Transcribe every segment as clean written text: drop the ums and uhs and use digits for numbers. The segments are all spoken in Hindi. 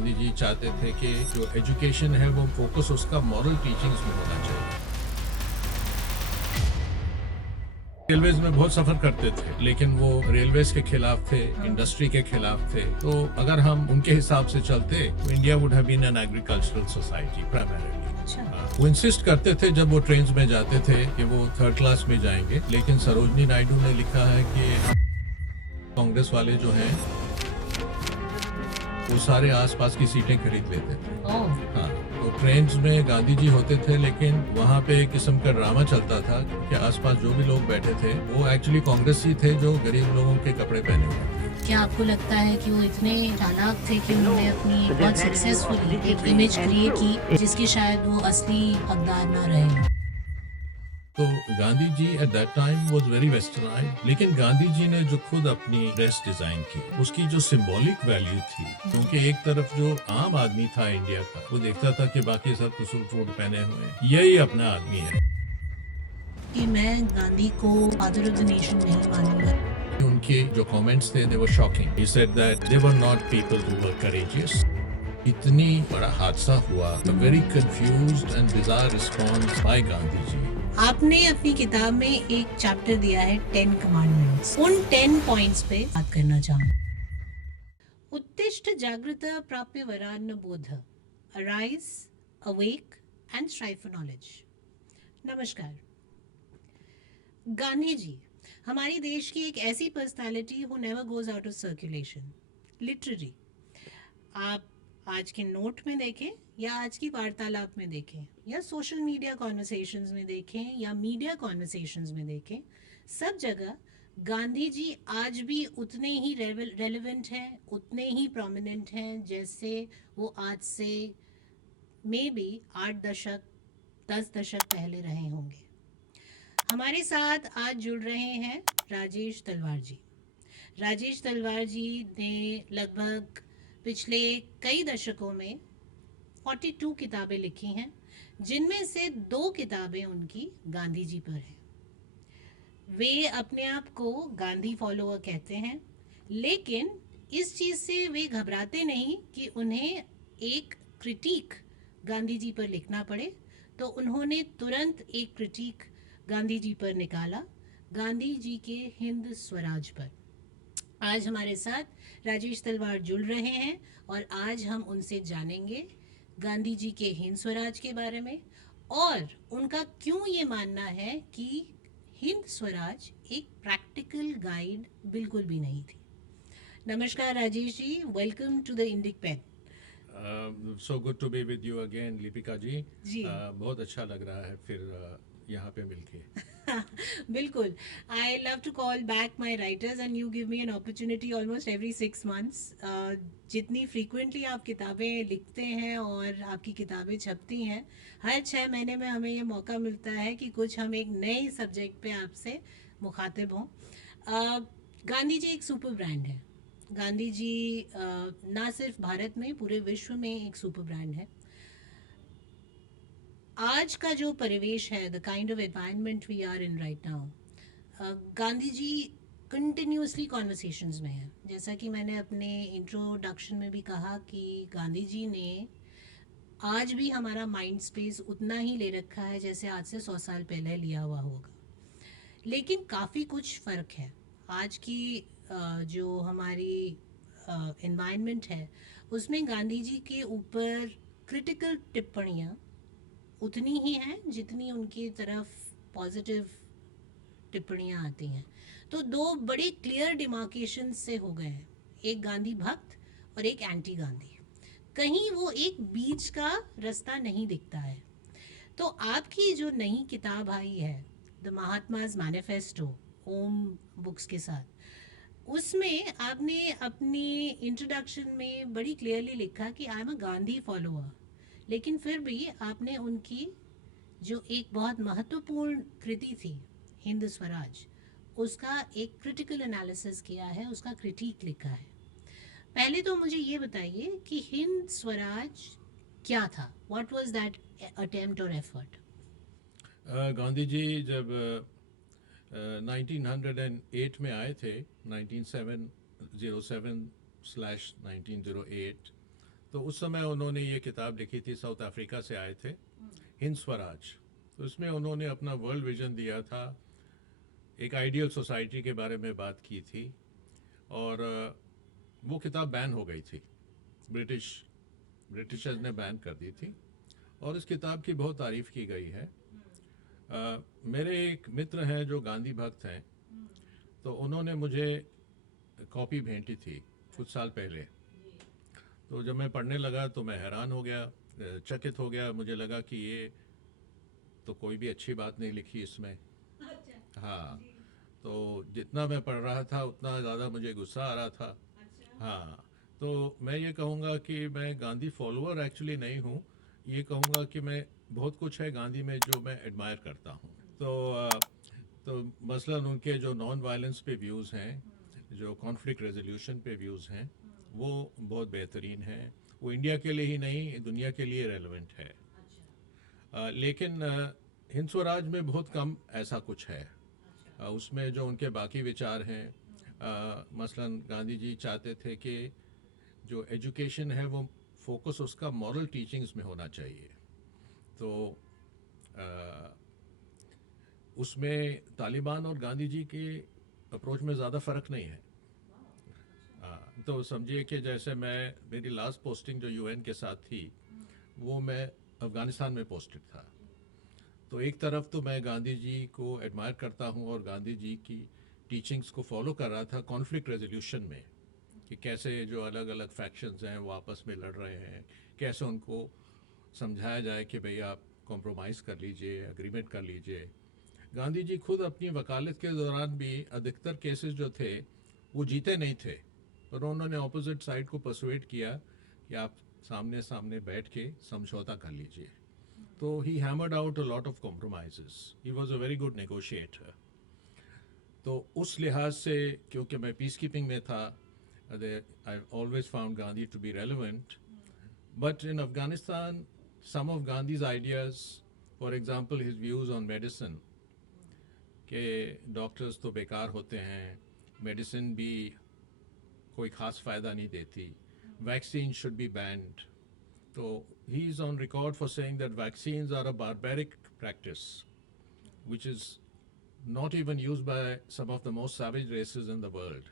गांधी जी चाहते थे कि जो एजुकेशन है वो फोकस उसका मॉरल टीचिंग्स में होना चाहिए। रेलवेज में बहुत सफर करते थे, लेकिन वो रेलवेज के खिलाफ थे, इंडस्ट्री के खिलाफ थे। तो अगर हम उनके हिसाब से चलते तो India would have been an agricultural society primarily. वो इंसिस्ट करते थे जब वो ट्रेन में जाते थे कि वो थर्ड क्लास में जाएंगे, लेकिन सरोजनी नायडू ने लिखा है कि कांग्रेस वाले जो हैं वो सारे आसपास की सीटें खरीद लेते थे। हाँ, तो ट्रेन में गांधी जी होते थे, लेकिन वहाँ पे एक किस्म का ड्रामा चलता था कि आसपास जो भी लोग बैठे थे वो एक्चुअली कांग्रेसी थे जो गरीब लोगों के कपड़े पहने हुए थे। क्या आपको लगता है कि वो इतने चालाक थे कि उन्होंने अपनी बहुत सक्सेसफुली एक इमेज क्रिएट की जिसकी शायद वो असली हकदार ना रहे? तो Gandhi ji at that time was very westernised, लेकिन गांधी जी ने जो खुद अपनी ड्रेस डिजाइन की उसकी जो सिंबॉलिक वैल्यू थी, क्योंकि एक तरफ जो आम आदमी था इंडिया का वो देखता था कि बाकी सब तो सूट वूट पहने हुए हैं, यही अपना आदमी है। कि मैं गांधी को फादर ऑफ द नेशन नहीं मानूंगा। उनके जो कमेंट्स थे they were shocking. He said that they were not people who were courageous. इतनी बड़ा हादसा हुआ, a very confused and bizarre response by Gandhi ji. आपने अपनी किताब में एक चैप्टर दिया है 10 कमांडमेंट्स। उन 10 पॉइंट्स पे बात करना चाहूँ। उत्तिष्ठ जागृत प्राप्य वरान्न बोध, arise, awake and strive for knowledge. नमस्कार। गांधी जी हमारी देश की एक ऐसी personality who never goes out of circulation, literary. आप आज के नोट में देखें या आज की वार्तालाप में देखें या सोशल मीडिया कॉन्वर्सेशंस में देखें या मीडिया कॉन्वर्सेशंस में देखें, सब जगह गांधी जी आज भी उतने ही रेलेवेंट हैं, उतने ही प्रोमिनेंट हैं जैसे वो आज से मे बी 10 दशक पहले रहे होंगे। हमारे साथ आज जुड़ रहे हैं राजेश तलवार जी। राजेश तलवार जी ने लगभग पिछले कई दशकों में 42 किताबें लिखी हैं, जिनमें से 2 किताबें उनकी गांधी जी पर हैं। वे अपने आप को गांधी फॉलोअर कहते हैं, लेकिन इस चीज़ से वे घबराते नहीं कि उन्हें एक क्रिटिक गांधी जी पर लिखना पड़े, तो उन्होंने तुरंत एक क्रिटिक गांधी जी पर निकाला, गांधी जी के हिंद स्वराज पर। आज हमारे साथ राजेश तलवार जुड़ रहे हैं और आज हम उनसे जानेंगे गांधी जी के हिंद स्वराज के बारे में और उनका क्यों ये मानना है कि हिंद स्वराज एक प्रैक्टिकल गाइड बिल्कुल भी नहीं थी। नमस्कार Rajesh ji, welcome to the Indic pen. So good to be with you again Lipika ji. जी। बहुत अच्छा लग रहा है फिर यहाँ पे मिलके। बिल्कुल। I love to call back my writers and you give me an opportunity almost every 6 months. जितनी फ्रीक्वेंटली आप किताबें लिखते हैं और आपकी किताबें छपती हैं, हर 6 महीने में हमें ये मौका मिलता है कि कुछ हम एक नए सब्जेक्ट पे आपसे मुखातिब हों। गांधी जी एक सुपर ब्रांड है। गांधी जी ना सिर्फ भारत में, पूरे विश्व में एक सुपर ब्रांड है। आज का जो परिवेश है, the kind of environment we are in right now, Gandhi ji continuously conversations में है। जैसा कि मैंने अपने इंट्रोडक्शन में भी कहा कि गांधी जी ने आज भी हमारा माइंड स्पेस उतना ही ले रखा है जैसे आज से 100 साल पहले लिया हुआ होगा, लेकिन काफ़ी कुछ फ़र्क है। आज की जो हमारी एनवायरनमेंट है उसमें गांधी जी के ऊपर क्रिटिकल टिप्पणियाँ उतनी ही हैं जितनी उनकी तरफ पॉजिटिव टिप्पणियाँ आती हैं। तो 2 बड़े क्लियर डिमार्केशन से हो गए हैं, एक गांधी भक्त और एक एंटी गांधी। कहीं वो एक बीच का रास्ता नहीं दिखता है। तो आपकी जो नई किताब आई है, द महात्माज मैनिफेस्टो, ओम बुक्स के साथ, उसमें आपने अपनी इंट्रोडक्शन में बड़ी क्लियरली लिखा कि I am a Gandhi follower, लेकिन फिर भी आपने उनकी जो एक बहुत महत्वपूर्ण कृति थी हिंद स्वराज, उसका एक क्रिटिकल एनालिसिस किया है, उसका क्रिटिक लिखा है। पहले तो मुझे ये बताइए कि हिंद स्वराज क्या था, व्हाट वाज दैट अटेम्प्ट और एफर्ट? गांधी जी जब 1908 में आए थे, 1907/1908, तो उस समय उन्होंने ये किताब लिखी थी, साउथ अफ्रीका से आए थे, हिंद स्वराज। तो इसमें उन्होंने अपना वर्ल्ड विजन दिया था, एक आइडियल सोसाइटी के बारे में बात की थी। और वो किताब बैन हो गई थी, ब्रिटिशर्स ने बैन कर दी थी। और इस किताब की बहुत तारीफ की गई है। मेरे एक मित्र हैं जो गांधी भक्त हैं, तो उन्होंने मुझे कॉपी भेंटी थी कुछ साल पहले। तो जब मैं पढ़ने लगा तो मैं हैरान हो गया, चकित हो गया। मुझे लगा कि ये तो कोई भी अच्छी बात नहीं लिखी इसमें। हाँ, तो जितना मैं पढ़ रहा था उतना ज़्यादा मुझे गुस्सा आ रहा था। हाँ, तो मैं ये कहूँगा कि मैं गांधी फॉलोअर एक्चुअली नहीं हूँ। ये कहूँगा कि मैं बहुत कुछ है गांधी में जो मैं एडमायर करता हूँ। तो मसलन उनके जो नॉन वायलेंस पे व्यूज़ हैं, जो कॉन्फ्लिक्ट रेजोल्यूशन पे व्यूज़ हैं, वो बहुत बेहतरीन हैं। वो इंडिया के लिए ही नहीं, दुनिया के लिए रेलेवेंट है। लेकिन हिंद स्वराज में बहुत कम ऐसा कुछ है। उसमें जो उनके बाकी विचार हैं, मसलन गांधी जी चाहते थे कि जो एजुकेशन है वो फोकस उसका मॉरल टीचिंग्स में होना चाहिए। तो उसमें तालिबान और गांधी जी के अप्रोच में ज़्यादा फ़र्क नहीं है। तो समझिए कि जैसे मेरी लास्ट पोस्टिंग जो यूएन के साथ थी, वो मैं अफ़गानिस्तान में पोस्टेड था। तो एक तरफ तो मैं गांधी जी को एडमायर करता हूँ और गांधी जी की टीचिंग्स को फॉलो कर रहा था कॉन्फ्लिक्ट रेजोल्यूशन में, कि कैसे जो अलग अलग फैक्शंस हैं वो आपस में लड़ रहे हैं, कैसे उनको समझाया जाए कि भाई आप कॉम्प्रोमाइज़ कर लीजिए, एग्रीमेंट कर लीजिए। गांधी जी खुद अपनी वकालत के दौरान भी अधिकतर केसेस जो थे वो जीते नहीं थे, पर उन्होंने ऑपोजिट साइड को परसुएट किया कि आप सामने सामने बैठ के समझौता कर लीजिए। तो he hammered out a lot of compromises. He was a very good negotiator. तो उस लिहाज से, क्योंकि मैं पीस कीपिंग में था, I always found Gandhi to be relevant. But in Afghanistan, some of Gandhi's ideas, for example his views on medicine, कि डॉक्टर्स तो बेकार होते हैं, मेडिसिन भी कोई ख़ास फ़ायदा नहीं देती, वैक्सीन शुड बी बैंड। तो he is on record for saying that vaccines are a barbaric practice which is not even used by some of the most savage races in the world.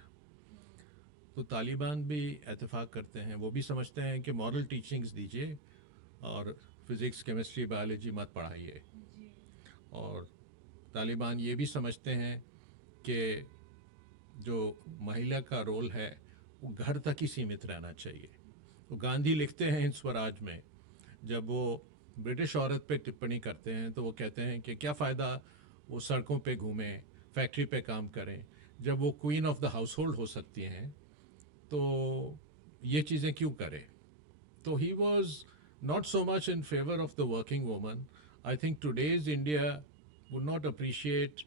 तो तालिबान भी एतफाक़ करते हैं, वो भी समझते हैं कि मॉरल टीचिंग्स दीजिए और फिज़िक्स, केमिस्ट्री, बायोलॉजी मत पढ़ाइए। और तालिबान ये भी समझते हैं कि जो महिला का रोल है वो घर तक ही सीमित रहना चाहिए। तो गांधी लिखते हैं हिंद स्वराज में, जब वो ब्रिटिश औरत पे टिप्पणी करते हैं तो वो कहते हैं कि क्या फ़ायदा वो सड़कों पे घूमें, फैक्ट्री पे काम करें, जब वो queen of the house hold हो सकती हैं, तो ये चीज़ें क्यों करें। तो he was not so much in favour of the working woman. I think today's India would not appreciate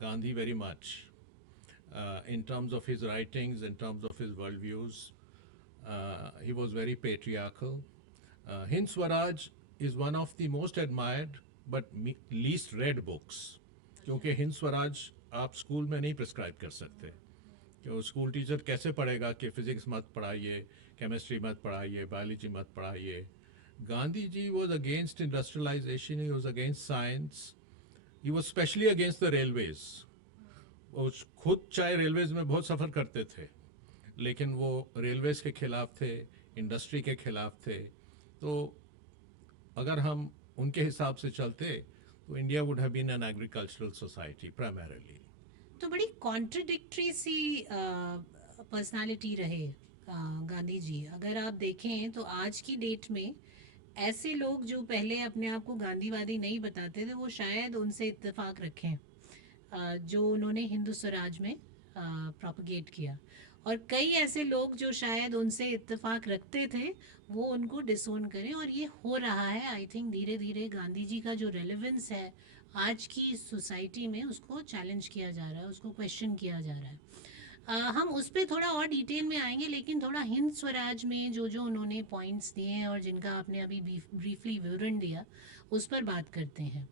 Gandhi very much in terms of his writings, in terms of his worldviews. He was very patriarchal. Hind Swaraj is one of the most admired but least read books, क्योंकि हिंद स्वराज आप स्कूल में नहीं प्रिस्क्राइब कर सकते। कि स्कूल टीचर कैसे पढ़ेगा कि फिजिक्स मत पढ़ाइए, केमिस्ट्री मत पढ़ाइए, बायोलॉजी मत पढ़ाइए। Gandhi ji was against industrialisation, he was against science, he was specially against the railways. वो खुद चाहे रेलवेज में बहुत सफ़र करते थे, लेकिन वो रेलवेज के ख़िलाफ़ थे, इंडस्ट्री के ख़िलाफ़ थे। तो अगर हम उनके हिसाब से चलते तो India would have been an agricultural society primarily. तो बड़ी कॉन्ट्रडिक्टरी सी पर्सनालिटी रहे गांधी जी। अगर आप देखें तो आज की डेट में ऐसे लोग जो पहले अपने आप को गांधीवादी नहीं बताते थे, वो शायद उनसे इत्तेफाक रखें जो उन्होंने हिंदू स्वराज में प्रोपगेट किया। और कई ऐसे लोग जो शायद उनसे इत्तेफाक रखते थे वो उनको डिसोन करें, और ये हो रहा है। आई थिंक धीरे धीरे गांधी जी का जो रेलेवेंस है आज की सोसाइटी में उसको चैलेंज किया जा रहा है, उसको क्वेश्चन किया जा रहा है। हम उस पर थोड़ा और डिटेल में आएंगे, लेकिन थोड़ा हिंद स्वराज में जो जो उन्होंने पॉइंट्स दिए हैं और जिनका आपने अभी ब्रीफली विवरण दिया उस पर बात करते हैं।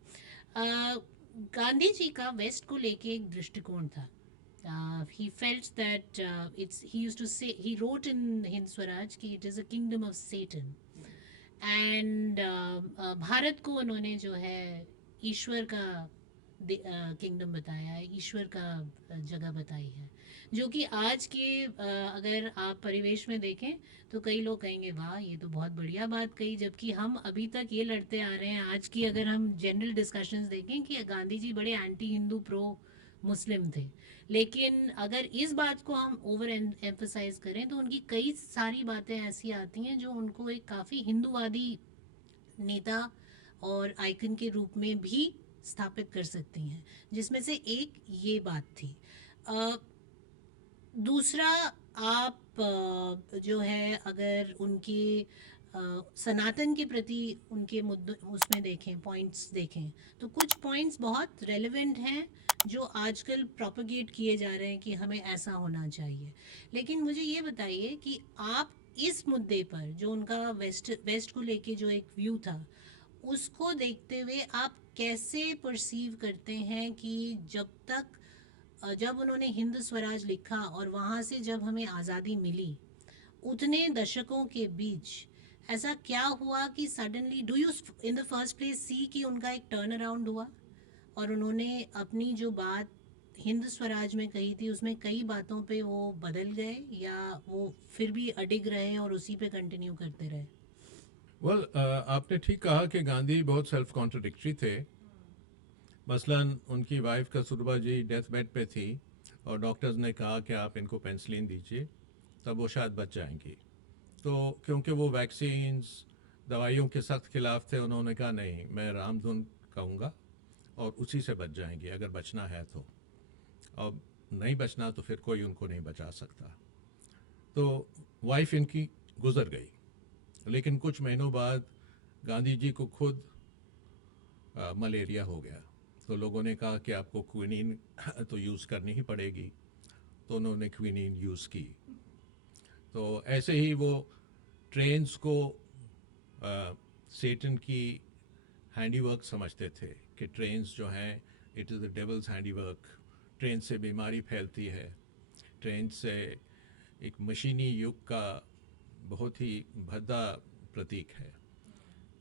गांधी जी का वेस्ट को लेके एक दृष्टिकोण था he felt that he used to say, he wrote in Hind Swaraj कि it is a kingdom of Satan. And Bharat को उन्होंने जो है ईश्वर का किंगडम बताया है, ईश्वर का जगह बताई है, जो कि आज के अगर आप परिवेश में देखें तो कई लोग कहेंगे वाह ये तो बहुत बढ़िया बात कही, जबकि हम अभी तक ये लड़ते आ रहे हैं। आज की अगर हम जनरल डिस्कशंस देखें कि गांधी जी बड़े एंटी हिंदू प्रो मुस्लिम थे, लेकिन अगर इस बात को हम ओवर एम्फसाइज करें तो उनकी कई सारी बातें ऐसी आती हैं जो उनको एक काफ़ी हिंदूवादी नेता और आइकन के रूप में भी स्थापित कर सकती हैं, जिसमें से एक ये बात थी। दूसरा, आप जो है अगर उनके सनातन के प्रति उनके मुद्दों उसमें देखें, पॉइंट्स देखें, तो कुछ पॉइंट्स बहुत रेलेवेंट हैं जो आजकल प्रोपगेट किए जा रहे हैं कि हमें ऐसा होना चाहिए। लेकिन मुझे ये बताइए कि आप इस मुद्दे पर जो उनका वेस्ट को लेके जो एक व्यू था, उसको देखते हुए आप कैसे परसीव करते हैं कि जब उन्होंने हिंद स्वराज लिखा और वहाँ से जब हमें आज़ादी मिली, उतने दशकों के बीच ऐसा क्या हुआ कि suddenly do you in the first place see कि उनका एक टर्न अराउंड हुआ और उन्होंने अपनी जो बात हिंद स्वराज में कही थी उसमें कई बातों पे वो बदल गए, या वो फिर भी अडिग रहे और उसी पे कंटिन्यू करते रहे? वेल, आपने ठीक कहा कि गांधी बहुत सेल्फ कॉन्ट्रडिक्टरी थे। मसलन उनकी वाइफ कस्तूरबा जी डेथ बेड पे थी और डॉक्टर्स ने कहा कि आप इनको पेंसिलिन दीजिए, तब वो शायद बच जाएंगी। तो क्योंकि वो वैक्सीन्स दवाइयों के सख्त खिलाफ थे, उन्होंने कहा नहीं, मैं रामधुन कहूँगा और उसी से बच जाएंगी अगर बचना है तो। अब नहीं बचना तो फिर कोई उनको नहीं बचा सकता। तो वाइफ इनकी गुजर गई, लेकिन कुछ महीनों बाद गांधी जी को खुद मलेरिया हो गया। तो लोगों ने कहा कि आपको क्विनीन तो यूज़ करनी ही पड़ेगी, तो उन्होंने क्विनीन यूज़ की। तो ऐसे ही वो ट्रेन्स को सेटन की हैंडीवर्क समझते थे कि ट्रेन्स जो हैं it is the devil's handiwork. Train से बीमारी फैलती है, ट्रेन से एक मशीनी युग का बहुत ही भद्दा प्रतीक है।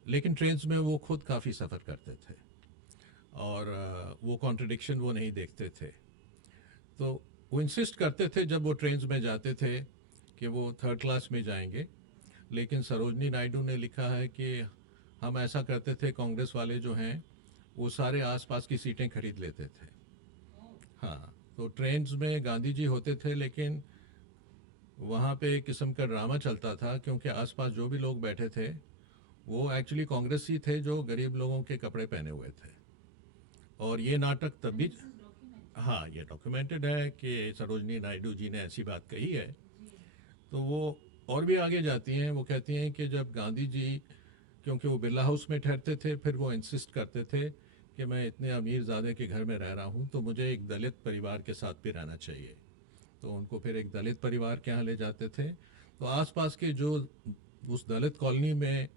लेकिन ट्रेन्स में वो खुद काफ़ी सफ़र करते थे और वो कॉन्ट्रडिक्शन वो नहीं देखते थे। तो वो इंसिस्ट करते थे जब वो ट्रेन्स में जाते थे कि वो थर्ड क्लास में जाएंगे। लेकिन सरोजनी नायडू ने लिखा है कि हम ऐसा करते थे, कांग्रेस वाले जो हैं वो सारे आसपास की सीटें खरीद लेते थे। हाँ, तो ट्रेन्स में गांधी जी होते थे, लेकिन वहाँ पे एक किस्म का ड्रामा चलता था क्योंकि आसपास जो भी लोग बैठे थे वो एक्चुअली कांग्रेसी थे जो गरीब लोगों के कपड़े पहने हुए थे। और ये नाटक तब भी, हाँ ये डॉक्यूमेंटेड है कि सरोजनी नायडू जी ने ऐसी बात कही है। तो वो और भी आगे जाती हैं, वो कहती हैं कि जब गांधी जी, क्योंकि वो बिरला हाउस में ठहरते थे, फिर वो इंसिस्ट करते थे कि मैं इतने अमीर ज़ादे के घर में रह रहा हूँ तो मुझे एक दलित परिवार के साथ भी रहना चाहिए। तो उनको फिर एक दलित परिवार के यहाँ ले जाते थे। तो आसपास के जो उस दलित कॉलोनी में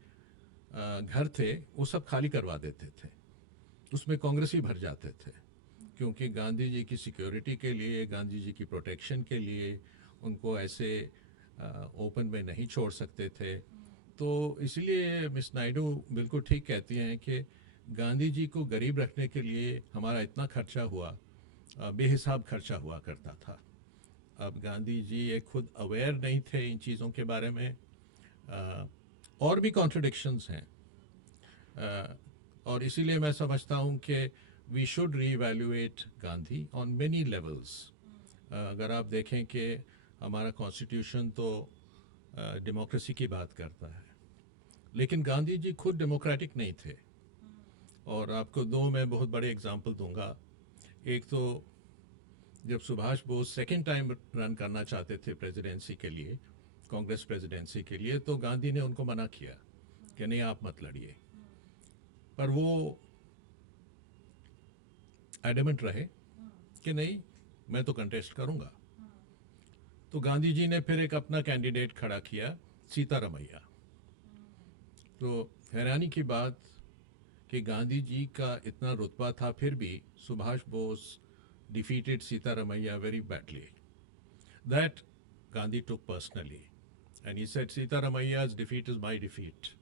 घर थे वो सब खाली करवा देते थे, उसमें कांग्रेसी भर जाते थे, क्योंकि गांधी जी की सिक्योरिटी के लिए, गांधी जी की प्रोटेक्शन के लिए उनको ऐसे ओपन में नहीं छोड़ सकते थे। तो इसलिए मिस नायडू बिल्कुल ठीक कहती हैं कि गांधी जी को गरीब रखने के लिए हमारा इतना खर्चा हुआ, बेहिसाब खर्चा हुआ करता था। अब गांधी जी ये खुद अवेयर नहीं थे इन चीज़ों के बारे में। और भी कॉन्ट्रडिक्शंस हैं, और इसीलिए मैं समझता हूँ कि we should reevaluate Gandhi on many levels. अगर आप देखें कि हमारा कॉन्स्टिट्यूशन तो डेमोक्रेसी की बात करता है, लेकिन गांधी जी खुद डेमोक्रेटिक नहीं थे। और आपको दो मैं बहुत बड़े एग्जाम्पल दूंगा। एक तो जब Subhash Bose second time run करना चाहते थे प्रेसिडेंसी के लिए, कांग्रेस प्रेसिडेंसी के लिए, तो गांधी ने उनको मना किया कि नहीं आप मत लड़िए, पर वो एडमेंट रहे कि नहीं मैं तो कंटेस्ट करूंगा। तो गांधी जी ने फिर एक अपना कैंडिडेट खड़ा किया, सीतारमैया। तो हैरानी की बात कि गांधी जी का इतना रुतबा था, फिर भी Subhash Bose defeated Sitaramaiah very badly. That Gandhi took personally. And he said, Sitaramaiah's defeat is my defeat.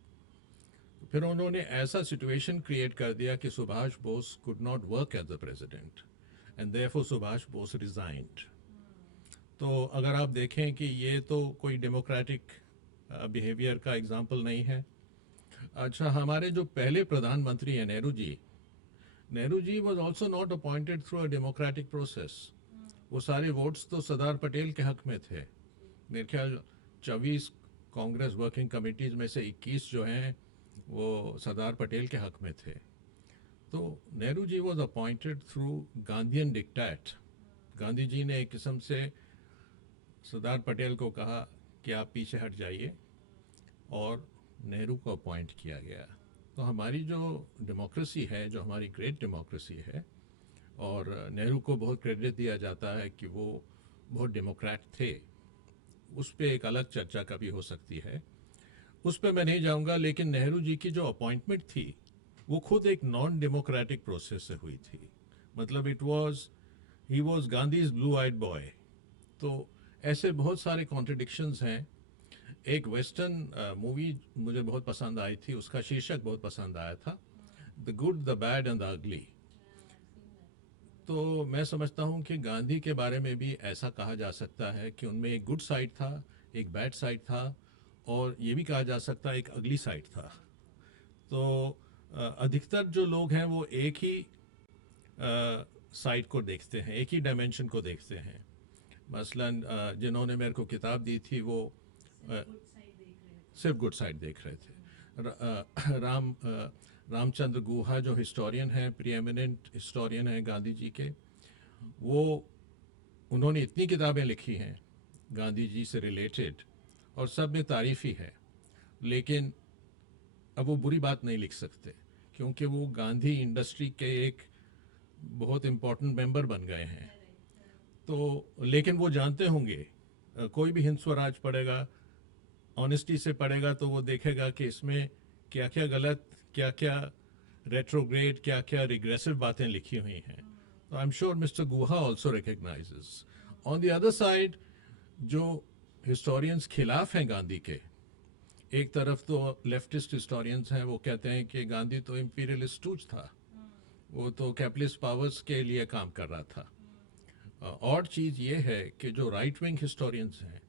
फिर उन्होंने ऐसा सिचुएशन क्रिएट कर दिया कि Subhash Bose could not work as the president and therefore Subhash Bose resigned. तो अगर आप देखें कि ये तो कोई डेमोक्रेटिक बिहेवियर का एग्जाम्पल नहीं है. अच्छा, हमारे जो पहले प्रधानमंत्री हैं Nehru ji was also not appointed through a democratic process. वो सारे वोट्स तो सरदार पटेल के हक में थे. मेरे ख्याल 24 कांग्रेस वर्किंग कमेटीज में से 21 जो हैं वो सरदार पटेल के हक में थे. तो Nehru ji was appointed through Gandhian dictate. Gandhi ji ने एक किस्म से सरदार पटेल को कहा कि आप पीछे हट जाइए और नेहरू को अपॉइंट किया गया. तो हमारी जो डेमोक्रेसी है, जो हमारी ग्रेट डेमोक्रेसी है, और नेहरू को बहुत क्रेडिट दिया जाता है कि वो बहुत डेमोक्रेट थे, उस पर एक अलग चर्चा कभी हो सकती है, उस पर मैं नहीं जाऊंगा. लेकिन नेहरू जी की जो अपॉइंटमेंट थी वो खुद एक नॉन डेमोक्रेटिक प्रोसेस से हुई थी. मतलब he was Gandhi's blue eyed boy. तो ऐसे बहुत सारे कॉन्ट्रडिक्शंस हैं. एक वेस्टर्न मूवी मुझे बहुत पसंद आई थी, उसका शीर्षक बहुत पसंद आया था, the good the bad and the ugly. तो मैं समझता हूँ कि गांधी के बारे में भी ऐसा कहा जा सकता है कि उनमें एक गुड साइड था, एक बैड साइड था, और ये भी कहा जा सकता है एक अगली साइड था. तो अधिकतर जो लोग हैं वो एक ही साइड को देखते हैं, एक ही डायमेंशन को देखते हैं. मसलन जिन्होंने मेरे को किताब दी थी वो सिर्फ गुड साइड देख रहे थे. रामचंद्र गुहा जो हिस्टोरियन हैं, प्रीएमिनेंट हिस्टोरियन हैं गांधी जी के, उन्होंने इतनी किताबें लिखी हैं गांधी जी से रिलेटेड और सब में तारीफ ही है. लेकिन अब वो बुरी बात नहीं लिख सकते क्योंकि वो गांधी इंडस्ट्री के एक बहुत इम्पोर्टेंट मेंबर बन गए हैं. तो लेकिन वो जानते होंगे, कोई भी हिंद स्वराज पढ़ेगा, ऑनेस्टी से पढ़ेगा, तो वो देखेगा कि इसमें क्या क्या गलत, क्या क्या रेट्रोग्रेड, क्या क्या रिग्रेसिव बातें लिखी हुई हैं. तो I am sure mister Guha also recognises. On the other side जो हिस्टोरियंस खिलाफ हैं गांधी के, एक तरफ तो लेफ्टिस्ट हिस्टोरियंस हैं, वो कहते हैं कि गांधी तो इंपीरियलिस्ट टूच था, वो तो कैपिटलिस्ट पावर्स के लिए काम कर रहा था. और चीज़ ये है कि जो राइट विंग हिस्टोरियंस हैं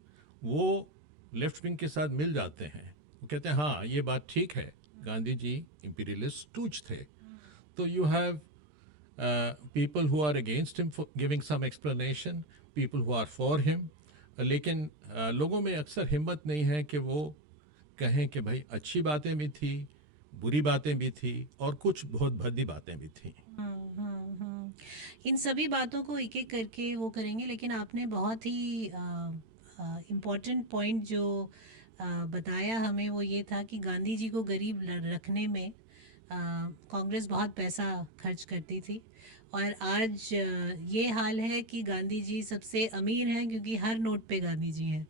वो लेफ्ट विंग के साथ मिल जाते हैं. वो कहते हैं हाँ ये बात ठीक है, गांधी जी इंपीरियलिस्ट टूच थे. तो you have people who are against him for giving some explanation, people who are for him. लेकिन लोगों में अक्सर हिम्मत नहीं है कि वो कहें कि भाई अच्छी बातें भी थी, बुरी बातें भी थी, और कुछ बहुत भद्दी बातें भी थी. इन सभी बातों को एक एक करके वो करेंगे. लेकिन आपने बहुत ही इम्पोर्टेंट पॉइंट जो बताया हमें, वो ये था कि गांधी जी को गरीब रखने में कांग्रेस बहुत पैसा खर्च करती थी. और आज ये हाल है कि गांधी जी सबसे अमीर हैं क्योंकि हर नोट पे गांधी जी हैं.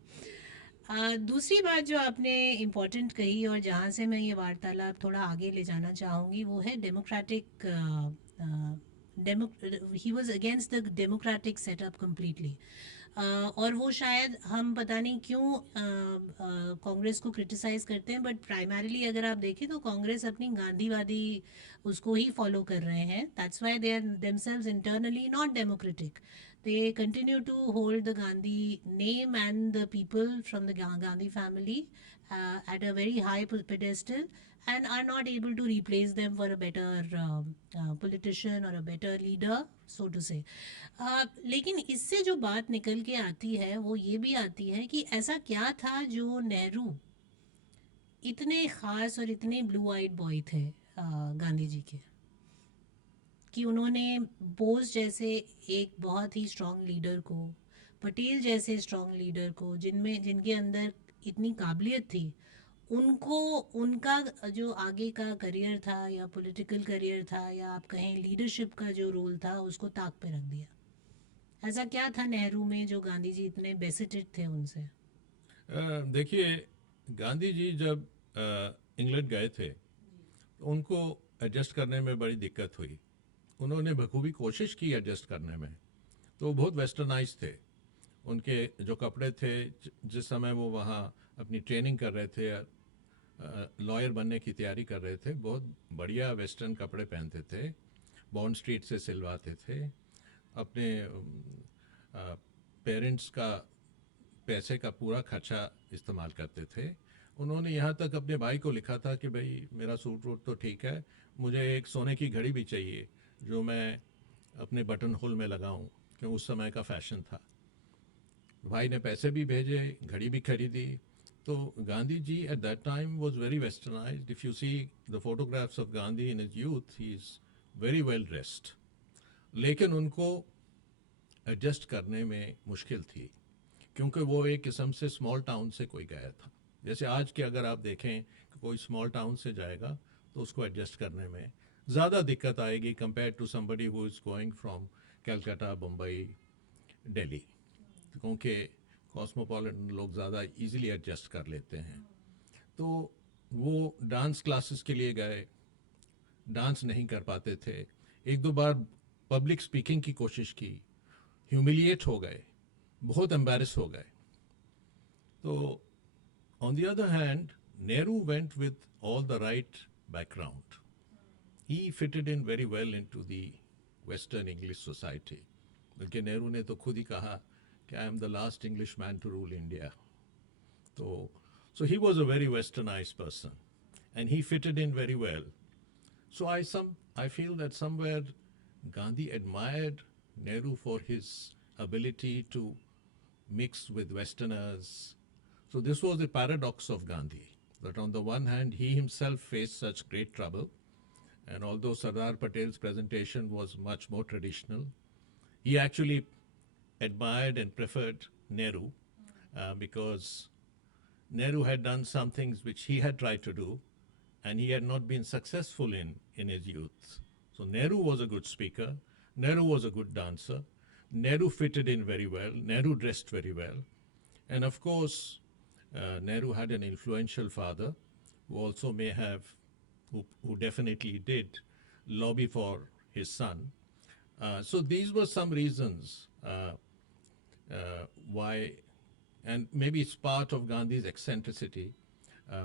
दूसरी बात जो आपने इम्पोर्टेंट कही और जहाँ से मैं ये वार्तालाप थोड़ा आगे ले जाना चाहूँगी वो है democratic. He was against the democratic setup completely. और वो शायद हम पता नहीं क्यों कांग्रेस को क्रिटिसाइज करते हैं, बट प्राइमरीली अगर आप देखें तो कांग्रेस अपनी गांधीवादी उसको ही फॉलो कर रहे हैं. That's why they are themselves internally not democratic. They continue to hold the Gandhi name and the people from the Gandhi family at a very high pedestal and are not able to replace them for a better politician or a better leader, so to say. लेकिन इससे जो बात निकल के आती है वो ये भी आती है कि ऐसा क्या था जो नेहरू इतने ख़ास और इतने ब्लू आइड बॉय थे गांधी जी के, कि उन्होंने बोस जैसे एक बहुत ही स्ट्रॉन्ग लीडर को, पटेल जैसे स्ट्रॉन्ग लीडर को, जिनके अंदर इतनी काबिलियत थी, उनको उनका जो आगे का करियर था या पॉलिटिकल करियर था या आप कहें लीडरशिप का जो रोल था उसको ताक पे रख दिया. ऐसा क्या था नेहरू में जो गांधी जी इतने बेसिटेड थे उनसे? देखिए, गांधी जी जब इंग्लैंड गए थे तो उनको एडजस्ट करने में बड़ी दिक्कत हुई. उन्होंने बखूबी कोशिश की एडजस्ट करने में, तो बहुत वेस्टर्नाइज थे। उनके जो कपड़े थे, जिस समय वो वहाँ अपनी ट्रेनिंग कर रहे थे, लॉयर बनने की तैयारी कर रहे थे, बहुत बढ़िया वेस्टर्न कपड़े पहनते थे, बॉन्ड स्ट्रीट से सिलवाते थे, अपने पेरेंट्स का पैसे का पूरा खर्चा इस्तेमाल करते थे। उन्होंने यहाँ तक अपने भाई को लिखा था कि भाई मेरा सूट वूट तो ठीक है, मुझे एक सोने की घड़ी भी चाहिए जो मैं अपने बटन होल में लगाऊं, क्योंकि उस समय का फैशन था। भाई ने पैसे भी भेजे, घड़ी भी खरीदी। तो Gandhi ji at that time was very westernised. If you see the photographs of Gandhi in his youth, he is very well dressed. लेकिन उनको एडजस्ट करने में मुश्किल थी, क्योंकि वो एक किस्म से स्मॉल टाउन से कोई गया था। जैसे आज के अगर आप देखें कि कोई स्मॉल टाउन से जाएगा तो उसको एडजस्ट करने में ज़्यादा दिक्कत आएगी compare to somebody who is going from Calcutta, Bombay, Delhi, क्योंकि कॉस्मोपॉलिटन लोग ज़्यादा इजीली एडजस्ट कर लेते हैं। तो वो डांस क्लासेस के लिए गए, डांस नहीं कर पाते थे। एक दो बार पब्लिक स्पीकिंग की कोशिश की, ह्यूमिलिएट हो गए, बहुत एम्बेरस हो गए। तो on the other hand, Nehru went with all the right background. He fitted in very well into the Western English society. बल्कि नेहरू ने तो खुद ही कहा कि I am the last English man to rule India. तो so he was a very westernized person and he fitted in very well. So I feel that somewhere Gandhi admired Nehru for his ability to mix with Westerners. So this was the paradox of Gandhi, that on the one hand he himself faced such great trouble, and although Sardar Patel's presentation was much more traditional, he actually admired and preferred Nehru because Nehru had done some things which he had tried to do and he had not been successful in his youth. So Nehru was a good speaker, Nehru was a good dancer, Nehru fitted in very well, Nehru dressed very well, and of course Nehru had an influential father who also may have, who definitely did lobby for his son. So these were some reasons why, and maybe it's part of Gandhi's eccentricity.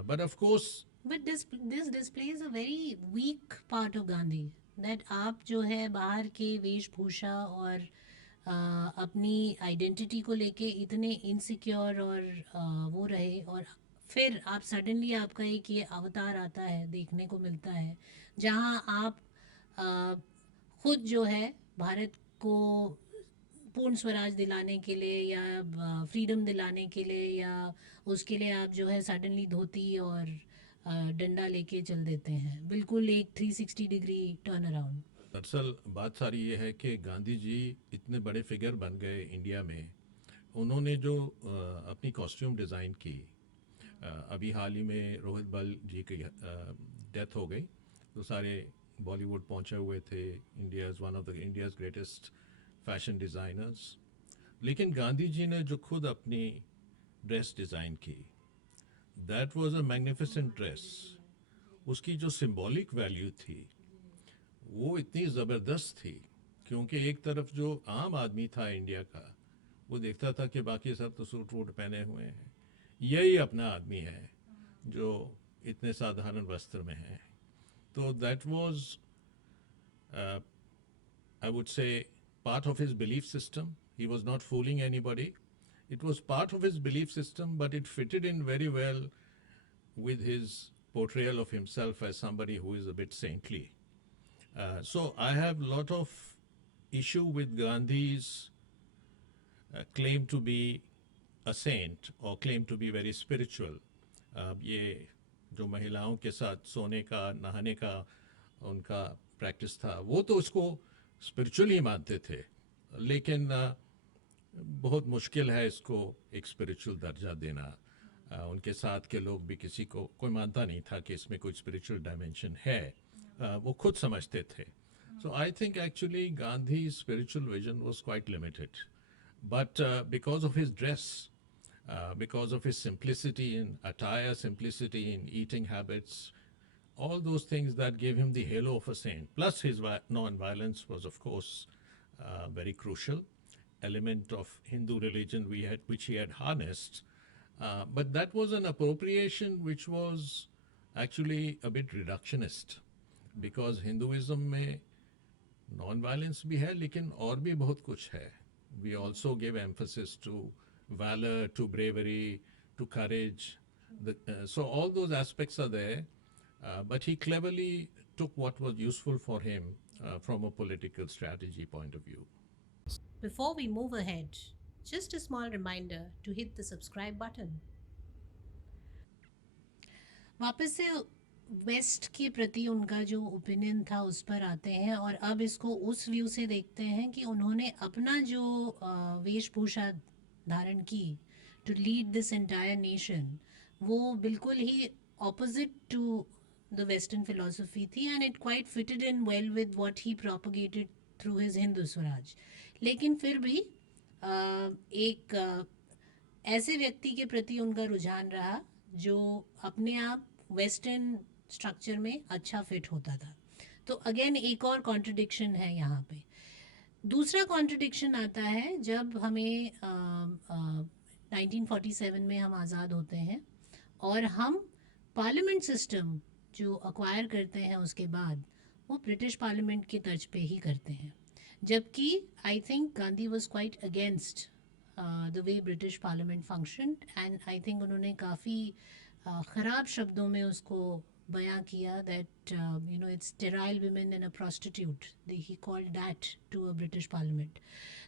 But of course, But this displays a very weak part of Gandhi, that आप जो है बाहर के वेशभूषा और अपनी आइडेंटिटी को लेके इतने इनसिक्योर और वो रहे, और फिर आप सडनली आपका एक ये अवतार आता है, देखने को मिलता है, जहाँ आप अ, खुद जो है भारत को पूर्ण स्वराज दिलाने के लिए या फ्रीडम दिलाने के लिए या उसके लिए आप जो है सडनली धोती और डंडा लेके चल देते हैं, बिल्कुल एक 360 डिग्री टर्न अराउंड। दरअसल बात सारी ये है कि गांधी जी इतने बड़े फिगर बन गए इंडिया में। उन्होंने जो अपनी कॉस्ट्यूम डिज़ाइन की, अभी हाल ही में रोहित बल जी की डेथ हो गई, तो सारे बॉलीवुड पहुंचे हुए थे, one of the India's greatest fashion designers. लेकिन गांधी जी ने जो खुद अपनी ड्रेस डिज़ाइन की, that was a magnificent dress. उसकी जो सिंबॉलिक वैल्यू थी वो इतनी ज़बरदस्त थी, क्योंकि एक तरफ जो आम आदमी था इंडिया का, वो देखता था कि बाकी सब तो सूट वूट पहने हुए हैं, यही अपना आदमी है जो इतने साधारण वस्त्र में है। तो that was, I would say, part of his belief system. He was not fooling anybody. It was part of his belief system, but it fitted in very well with his portrayal of himself as somebody who is a bit saintly. So I have a lot of issue with Gandhi's claim to be a saint or claim to be very spiritual. ये जो महिलाओं के साथ सोने का, नहाने का उनका प्रैक्टिस था, वो तो उसको स्पिरिचुअल ही मानते थे, लेकिन बहुत मुश्किल है इसको एक स्पिरिचुअल दर्जा देना। उनके साथ के लोग भी, किसी को कोई मानता नहीं था कि इसमें कोई स्पिरिचुअल डायमेंशन है, वो खुद समझते थे। So I think actually Gandhi spiritual vision was quite limited, but because of his dress, because of his simplicity in attire, simplicity in eating habits, all those things that gave him the halo of a saint. Plus his non-violence was of course very crucial, element of Hindu religion which he had harnessed. But that was an appropriation which was actually a bit reductionist, because Hinduism में non-violence भी है लेकिन और भी बहुत कुछ है. We also give emphasis to valor, to bravery, to courage. So all those aspects are there, but he cleverly took what was useful for him from a political strategy point of view. Before we move ahead, just a small reminder to hit the subscribe button. वापस से वेस्ट के प्रति उनका जो ओपिनियन था उस पर आते हैं, और अब इसको उस व्यू से देखते हैं कि उन्होंने अपना जो वेशभूषा धारण की to lead this entire nation, वो बिल्कुल ही opposite to the western philosophy थी, and it quite fitted in well with what he propagated through his Hindu Swaraj. लेकिन फिर भी एक ऐसे व्यक्ति के प्रति उनका रुझान रहा जो अपने आप वेस्टर्न स्ट्रक्चर में अच्छा फिट होता था. तो अगेन एक और कॉन्ट्रडिक्शन है यहाँ पे. दूसरा कॉन्ट्रडिक्शन आता है जब हमें 1947 में हम आज़ाद होते हैं और हम पार्लियामेंट सिस्टम जो अक्वायर करते हैं उसके बाद वो ब्रिटिश पार्लियामेंट की तर्ज पे ही करते हैं, जबकि I think Gandhi was quite against the way British parliament function, and I think उन्होंने काफ़ी ख़राब शब्दों में उसको बयां किया that you know it's sterile women and a prostitute, he called that to a British parliament.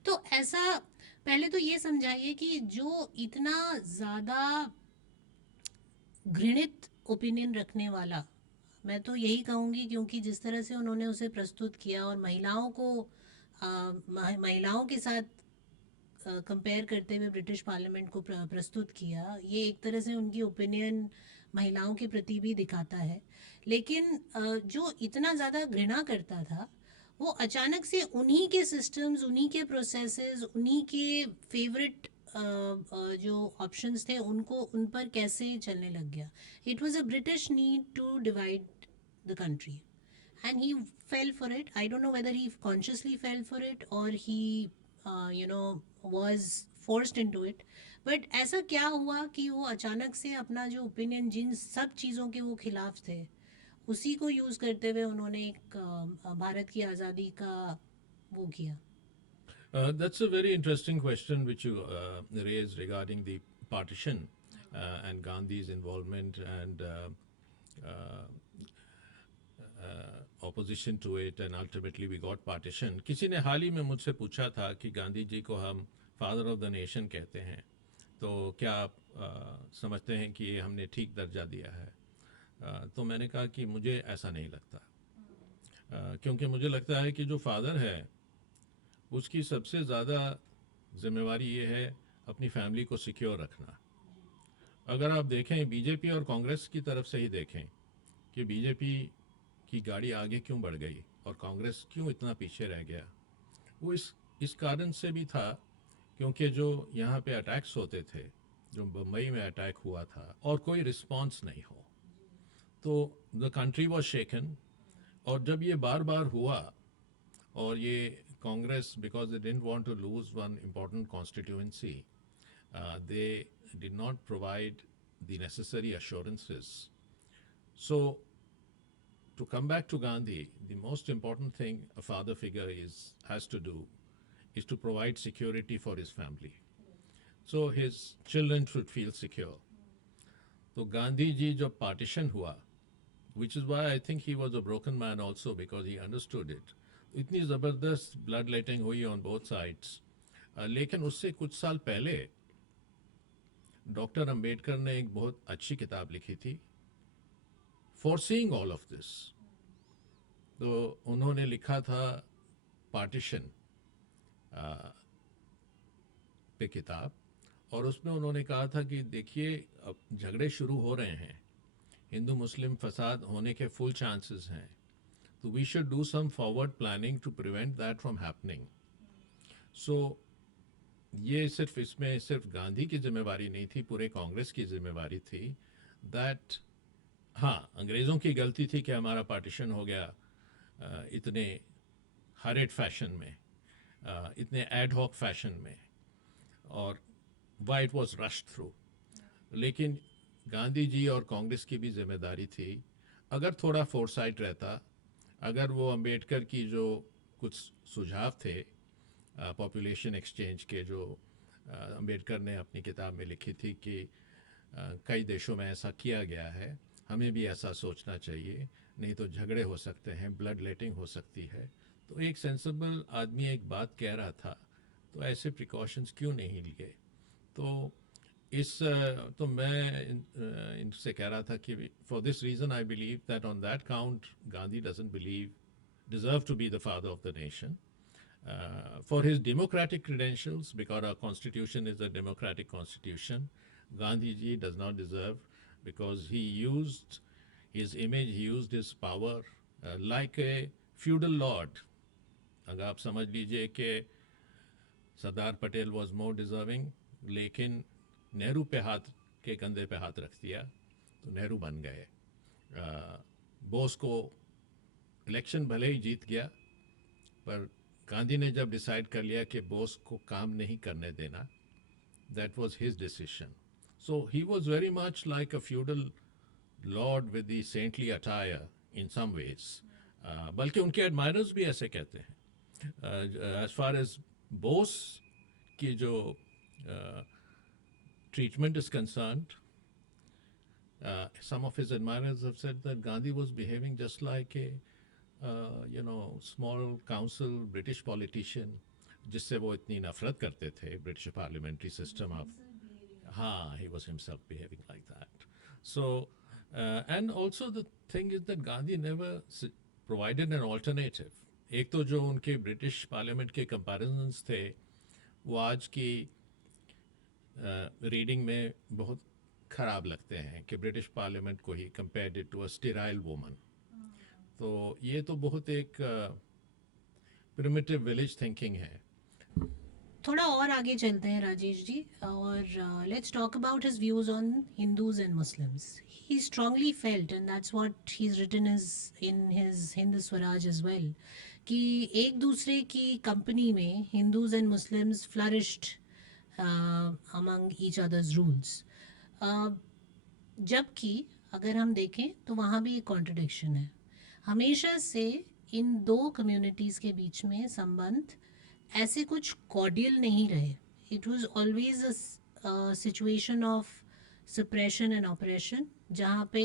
तो ऐसा पहले तो ये समझाइए कि जो इतना ज़्यादा घृणित ओपिनियन रखने वाला, मैं तो यही कहूँगी क्योंकि जिस तरह से उन्होंने उसे प्रस्तुत किया और महिलाओं को महिलाओं के साथ कंपेयर करते हुए ब्रिटिश पार्लियामेंट को प्रस्तुत किया, ये एक तरह से उनकी ओपिनियन महिलाओं के प्रति भी दिखाता है. लेकिन जो इतना ज़्यादा घृणा करता था वो अचानक से उन्हीं के सिस्टम्स, उन्हीं के प्रोसेसेस, उन्हीं के फेवरेट जो ऑप्शंस थे उनको उन पर कैसे चलने लग गया. It was a British need to divide the country and he fell for it. I don't know whether he consciously fell for it or he you know was forced into it, but ऐसा क्या हुआ कि वो अचानक से अपना जो ओपिनियन जिन सब चीज़ों के वो खिलाफ थे उसी को यूज़ करते हुए उन्होंने एक भारत की आज़ादी का वो किया. That's a very interesting question which you raised regarding the partition and Gandhi's involvement and opposition to it, and ultimately we got partition. किसी ने हाल ही में मुझसे पूछा था कि गांधी जी को हम फादर ऑफ द नेशन कहते हैं, तो क्या आप समझते हैं कि ये हमने ठीक दर्जा दिया है? तो मैंने कहा कि मुझे ऐसा नहीं लगता, क्योंकि मुझे लगता है कि जो फादर है उसकी सबसे ज़्यादा जिम्मेवारी ये है अपनी फैमिली को सिक्योर रखना. अगर आप देखें बीजेपी और कांग्रेस की तरफ से ही देखें कि बीजेपी की गाड़ी आगे क्यों बढ़ गई और कांग्रेस क्यों इतना पीछे रह गया, वो इस कारण से भी था क्योंकि जो यहाँ पे अटैक्स होते थे, जो बम्बई में अटैक हुआ था और कोई रिस्पांस नहीं हो, तो द कंट्री वाज शेकन. और जब ये बार बार हुआ और ये Congress, because they didn't want to lose one important constituency, they did not provide the necessary assurances. So to come back to Gandhi, the most important thing a father figure has to do is to provide security for his family, so his children should feel secure. So Gandhi ji जब partition हुआ, which is why I think he was a broken man also, because he understood it. इतनी ज़बरदस्त blood letting हुई on both sides. लेकिन उससे कुछ साल पहले डॉक्टर अंबेडकर ने एक बहुत अच्छी किताब लिखी थी, foreseeing all of this. तो उन्होंने लिखा था पार्टीशन पे किताब, और उसमें उन्होंने कहा था कि देखिए अब झगड़े शुरू हो रहे हैं, हिंदू मुस्लिम फसाद होने के फुल चांसेस हैं, तो we should do some forward planning to prevent that from happening. So ये इसमें सिर्फ गांधी की जिम्मेवारी नहीं थी, पूरे कांग्रेस की जिम्मेवारी थी. दैट हाँ, अंग्रेज़ों की गलती थी कि हमारा पार्टीशन हो गया इतने हरेड फैशन में, इतने एड हॉक फैशन में, और why it was rushed through. लेकिन गांधी जी और कांग्रेस की भी जिम्मेदारी थी, अगर थोड़ा फोरसाइट रहता, अगर वो अंबेडकर की जो कुछ सुझाव थे पॉपुलेशन एक्सचेंज के, जो अंबेडकर ने अपनी किताब में लिखी थी कि कई देशों में ऐसा किया गया है, हमें भी ऐसा सोचना चाहिए, नहीं तो झगड़े हो सकते हैं, ब्लड लेटिंग हो सकती है। तो एक सेंसिबल आदमी एक बात कह रहा था, तो ऐसे प्रिकॉशंस क्यों नहीं लिए? तो तो मैं इनसे कह रहा था कि for this reason I believe that on that count Gandhi doesn't believe deserve to be the father of the nation. For his democratic credentials, because our constitution is a democratic constitution, Gandhi ji does not deserve, because he used his image, he used his power like a feudal lord. अगर आप समझ लीजिए कि Sardar Patel was more deserving, लेकिन नेहरू पे हाथ के कंधे पे हाथ रख दिया तो नेहरू बन गए। बोस को इलेक्शन भले ही जीत गया, पर गांधी ने जब डिसाइड कर लिया कि बोस को काम नहीं करने देना, that was his decision. So he was very much like a feudal lord with the saintly attire in some ways. बल्कि उनके एडमायरर्स भी ऐसे कहते हैं। एज फार एज बोस की जो treatment is concerned, some of his admirers have said that Gandhi was behaving just like a small council British politician, जिससे वो इतनी नफरत करते थे British parliamentary system of. हाँ, he was himself behaving like that. So and also the thing is that Gandhi never provided an alternative. एक तो जो उनके ब्रिटिश पार्लियामेंट के कंपैरिजन्स थे, वो आज की रीडिंग में बहुत ख़राब लगते हैं कि ब्रिटिश पार्लियामेंट को he compared it to a sterile woman. तो ये तो बहुत एक प्रिमिटिव विलेज थिंकिंग है। थोड़ा और आगे चलते हैं राजेश जी, और let's talk about his views on Hindus and Muslims. He strongly felt, and that's what he is written in his Hind Swaraj as well, कि एक दूसरे की कंपनी में Hindus and Muslims flourished among each other's rules. जबकि अगर हम देखें तो वहाँ भी एक कॉन्ट्रडिक्शन है। हमेशा से इन दो कम्युनिटीज़ के बीच में संबंध ऐसे कुछ कॉर्डियल नहीं रहे। It was always a situation of suppression and operation, जहाँ पे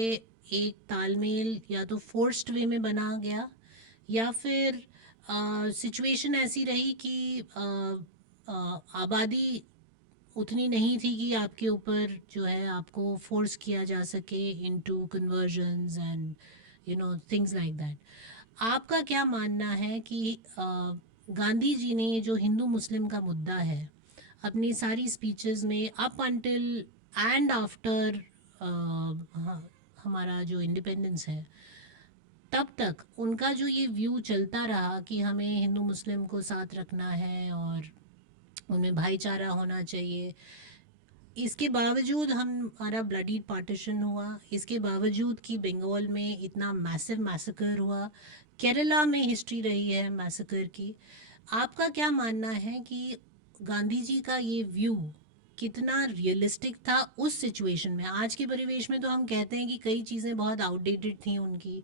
एक तालमेल या तो फोर्स्ड वे में बना गया, या फिर सिचुएशन ऐसी रही कि आबादी उतनी नहीं थी कि आपके ऊपर जो है आपको फोर्स किया जा सके into convergence and things like that. आपका क्या मानना है कि गांधी जी ने जो हिंदू मुस्लिम का मुद्दा है अपनी सारी स्पीचेस में अप अंटिल एंड आफ्टर हमारा जो इंडिपेंडेंस है, तब तक उनका जो ये व्यू चलता रहा कि हमें हिंदू मुस्लिम को साथ रखना है और उनमें भाईचारा होना चाहिए, इसके बावजूद हमारा ब्लडी पार्टीशन हुआ, इसके बावजूद कि बंगाल में इतना मैसिव मैसेकर हुआ, केरला में हिस्ट्री रही है मैसेकर की। आपका क्या मानना है कि गांधी जी का ये व्यू कितना रियलिस्टिक था उस सिचुएशन में? आज के परिवेश में तो हम कहते हैं कि कई चीज़ें बहुत आउटडेटेड थी उनकी,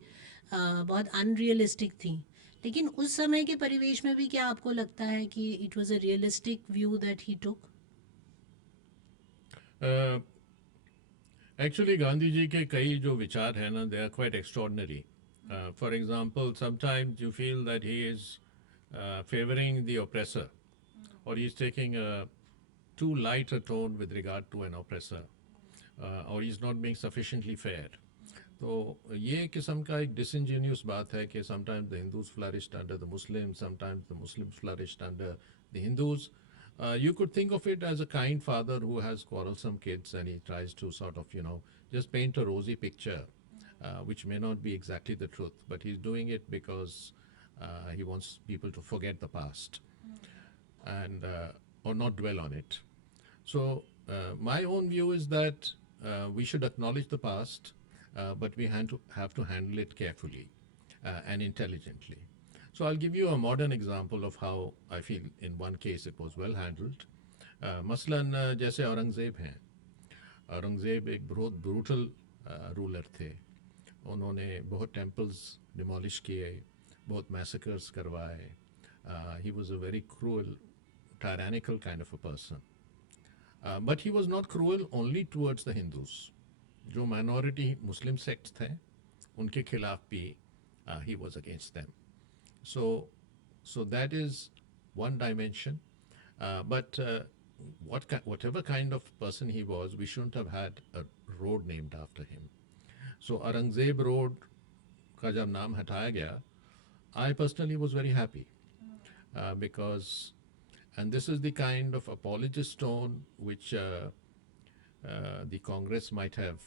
बहुत अनरियलिस्टिक थी, लेकिन उस समय के परिवेश में भी क्या आपको लगता है कि it was a realistic view that he took? Actually Gandhi ji के कई जो विचार हैं ना, they are quite extraordinary. For example, sometimes you feel that he is favouring the oppressor, or he's taking a too light a tone with regard to an oppressor, or he's not being sufficiently fair. तो ये किस्म का एक disingenuous बात है कि sometimes the Hindus flourished under the Muslims, sometimes the Muslims flourished under the Hindus. You could think of it as a kind father who has quarrelsome kids and he tries to sort of, just paint a rosy picture, which may not be exactly the truth, but he's doing it because he wants people to forget the past and or not dwell on it. So my own view is that we should acknowledge the past, but we have to handle it carefully and intelligently. So I'll give you a modern example of how I feel in one case it was well handled. मसलन जैसे औरंगज़ेब हैं. औरंगज़ेब एक बहुत ब्रूटल रूलर थे. उन्होंने बहुत टेम्पल्स डिमोलिश किए, बहुत मैसेकर्स करवाए. He was a very cruel, tyrannical kind of a person. But he was not cruel only towards the Hindus. जो minority Muslim sects थे, उनके खिलाफ भी he was against them. So that is one dimension. But whatever kind of person he was, we shouldn't have had a road named after him. So Aurangzeb Road का जब नाम हटाया गया, I personally was very happy because, and this is the kind of apologist tone which the Congress might have,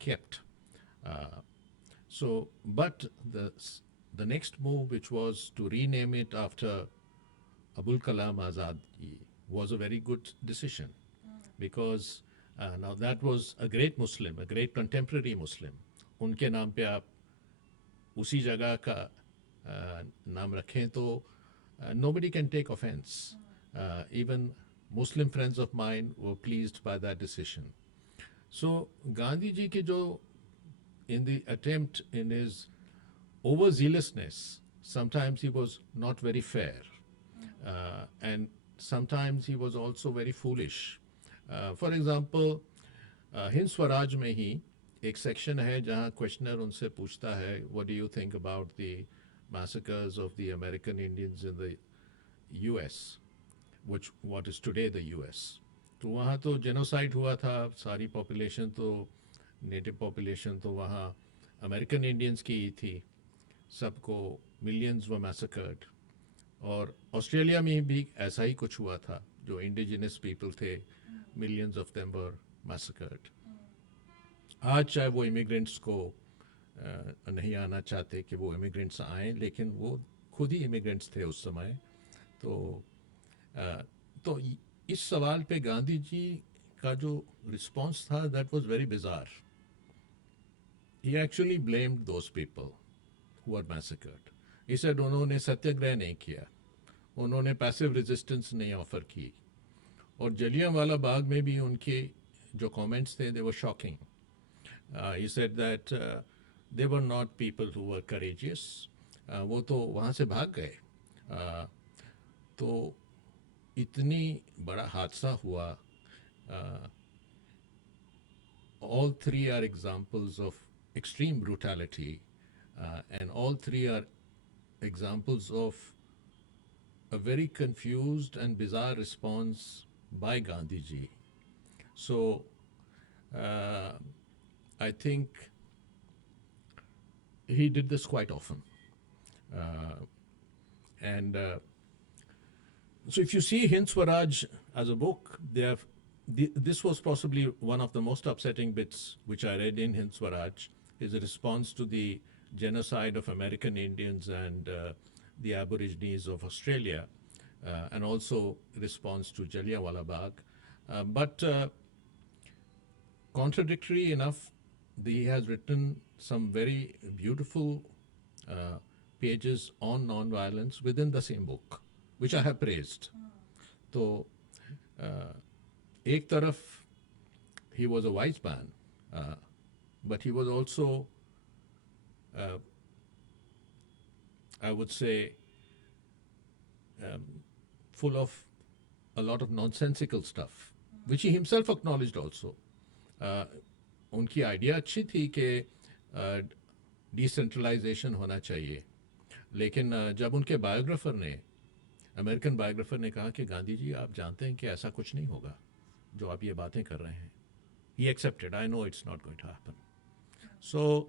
kept. But the next move, which was to rename it after Abul Kalam Azad, was a very good decision because now that was a great Muslim, a great contemporary Muslim. उनके नाम पे आप उसी जगह का नाम रखें तो nobody can take offense. Even Muslim friends of mine were pleased by that decision. So Gandhi ji के जो in the attempt, in his overzealousness, sometimes he was not very fair, and sometimes he was also very foolish. For example, Hind Swaraj में ही एक सेक्शन है जहाँ क्वेश्चनर उनसे पूछता है, what do you think about the massacres of the American Indians in the US, what is today the US. तो वहाँ तो जेनोसाइड हुआ था, सारी पॉपुलेशन तो नेटिव पॉपुलेशन तो वहाँ अमेरिकन इंडियंस की ही थी, सबको मिलियंस व मैसेकर्ड. और ऑस्ट्रेलिया में भी ऐसा ही कुछ हुआ था, जो इंडिजिनस पीपल थे, millions of them were massacred. आज चाहे वो इमिग्रेंट्स को नहीं आना चाहते कि वो इमिग्रेंट्स आएँ, लेकिन वो खुद ही इमिग्रेंट्स थे उस समय. तो इस सवाल पे गांधी जी का जो रिस्पॉन्स था, that was very bizarre. He actually blamed those people who were massacred. He said उन्होंने सत्याग्रह नहीं किया, उन्होंने पैसिव रेजिस्टेंस नहीं ऑफर की. और जलियांवाला बाग में भी उनके जो कमेंट्स थे, they were shocking. He said that they were not people who were courageous. वो तो वहाँ से भाग गए. तो इतनी बड़ा हादसा हुआ. All three are examples of extreme brutality, and all three are examples of a very confused and bizarre response by Gandhi ji. So I think he did this quite often. So if you see Hind Swaraj as a book, this was possibly one of the most upsetting bits which I read in Hind Swaraj, is a response to the genocide of American Indians and the Aborigines of Australia, and also response to Jallianwala Bagh. But contradictory enough, he has written some very beautiful pages on non-violence within the same book, which I have praised. So, एक तरफ he was a wise man, but he was also, I would say, full of a lot of nonsensical stuff, which he himself acknowledged also. उनकी आइडिया अच्छी थी कि डिसेंट्रलाइजेशन होना चाहिए, लेकिन जब उनके बायोग्राफर ने, अमेरिकन बायोग्राफर ने कहा कि गांधी जी आप जानते हैं कि ऐसा कुछ नहीं होगा जो आप ये बातें कर रहे हैं, he accepted. I know it's not going to happen. So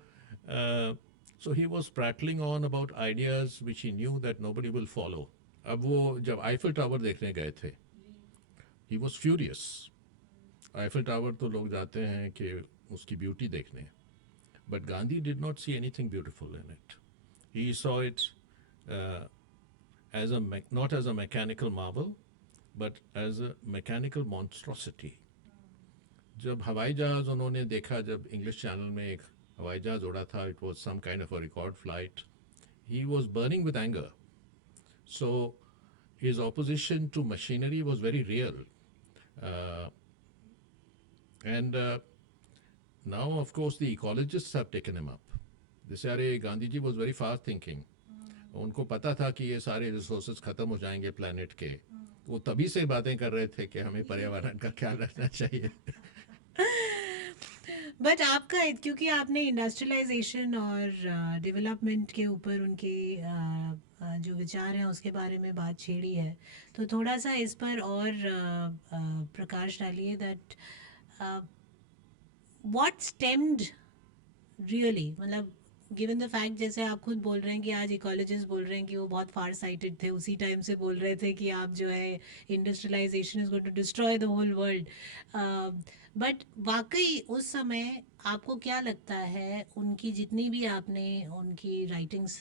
he was prattling on about ideas which he knew that nobody will follow. अब वो जब आईफिल टावर देखने गए थे, he was furious. Eiffel tower तो लोग जाते हैं कि उसकी ब्यूटी देखने, but Gandhi did not see anything beautiful in it. He saw it as not as a mechanical marvel, but as a mechanical monstrosity. जब हवाई जहाज उन्होंने देखा, जब इंग्लिश चैनल में एक हवाई जहाज उड़ा था, it was some kind of a record flight. he was burning with anger. So his opposition to machinery was very real. Uh, and now, of course, the ecologists have taken him up. They say, अरे Gandhi ji was very far thinking. उनको पता था कि ये सारे रिसोर्सेज खत्म हो जाएंगे प्लानट के. वो तभी से बातें कर रहे थे कि हमें पर्यावरण का ख्याल रखना चाहिए. बट आपका क्योंकि आपने इंडस्ट्रियलाइजेशन और डेवलपमेंट के ऊपर उनके जो विचार हैं उसके बारे में बात छेड़ी है, तो थोड़ा सा इस पर और प्रकाश डालिए दैट व्हाट स्टेम्ड रियली, मतलब गिवन द फैक्ट, जैसे आप खुद बोल रहे हैं कि आज इकोलॉजिस्ट बोल रहे हैं कि वो बहुत फार साइटेड थे, उसी टाइम से बोल रहे थे कि आप जो है industrialisation is going to destroy the whole world. But वाकई उस समय आपको क्या लगता है, उनकी जितनी भी आपने उनकी राइटिंग्स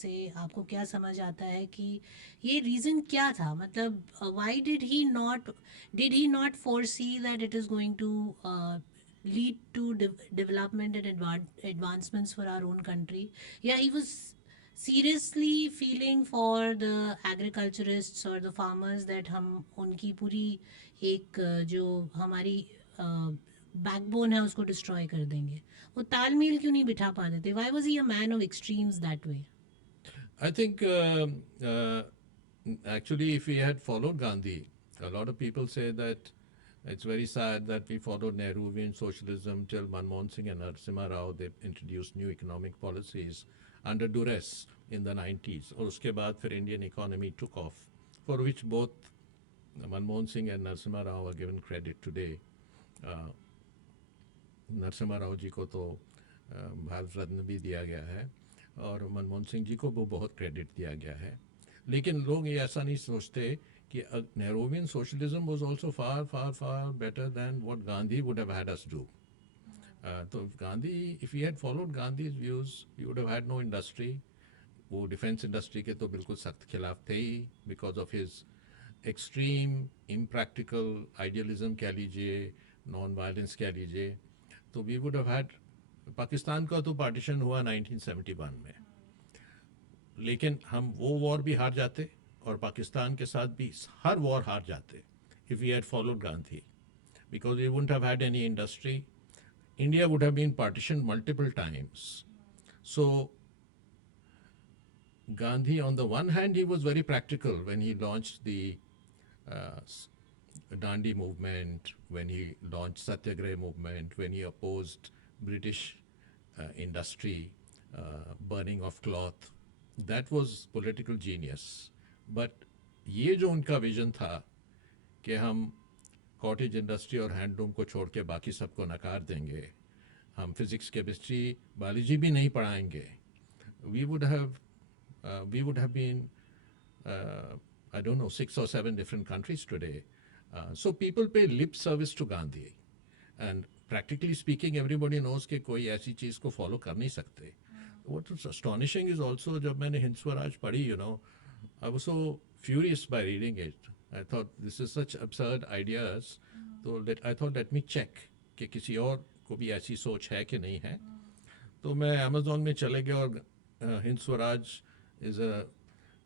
से आपको क्या समझ आता है कि ये रीज़न क्या था, मतलब why did he not foresee that it is going to lead to development and advancements for our own country? Yeah, he was seriously feeling for the agriculturists or the farmers that हम उनकी पूरी एक जो हमारी बैकबोन है उसको डिस्ट्रॉय कर देंगे. वो तालमेल क्यों नहीं बिठा पाते थे? Why was he a man of extremes that way? I think actually, if we had followed Gandhi, a lot of people say that it's very sad that we followed Nehruvian socialism till Manmohan Singh and Narasimha Rao. They introduced new economic policies under duress in the 90s. और उसके बाद फिर Indian economy took off, for which both Manmohan Singh and Narasimha Rao are given credit today. Narasimha Rao ji को तो भारत रत्न भी दिया गया है और मनमोहन सिंह जी को वो बहुत क्रेडिट दिया गया है. लेकिन लोग ये ऐसा नहीं सोचते कि Nehruvian socialism was also far, far, far better than what Gandhi would have had us do. So if he had followed Gandhi's views, we would have had no industry. वो डिफेंस इंडस्ट्री के तो बिल्कुल सख्त खिलाफ थे ही, because of his extreme impractical idealism कह लीजिए, नॉन वायलेंस कह लीजिए. तो we would have had, Pakistan का तो पार्टीशन हुआ 1971 में, लेकिन हम वो वॉर भी हार जाते और पाकिस्तान के साथ भी हर वॉर हार जाते if we had followed Gandhi, because we wouldn't have had any industry. India would have been partitioned multiple times. So Gandhi, on the one hand, he was very practical when he launched the Dandi movement, when he launched Satyagraha movement, when he opposed British industry, burning of cloth. That was political genius. But ये जो उनका विजन था कि हम कॉटेज इंडस्ट्री और हैंडलूम को छोड़ के बाकी सबको नकार देंगे, हम फिजिक्स केमिस्ट्री बायोलॉजी भी नहीं पढ़ाएंगे, we would have been I don't know 6 or 7 different countries today. So people pay lip service to Gandhi, and practically speaking everybody knows कि कोई ऐसी चीज़ को फॉलो कर नहीं सकते. What was astonishing is also, जब मैंने हिंद स्वराज पढ़ी, I was so furious by reading it. I thought this is such absurd ideas. So I thought let me check कि किसी और को भी ऐसी सोच है कि नहीं है. तो मैं Amazon में चले गया और Hind Swaraj is a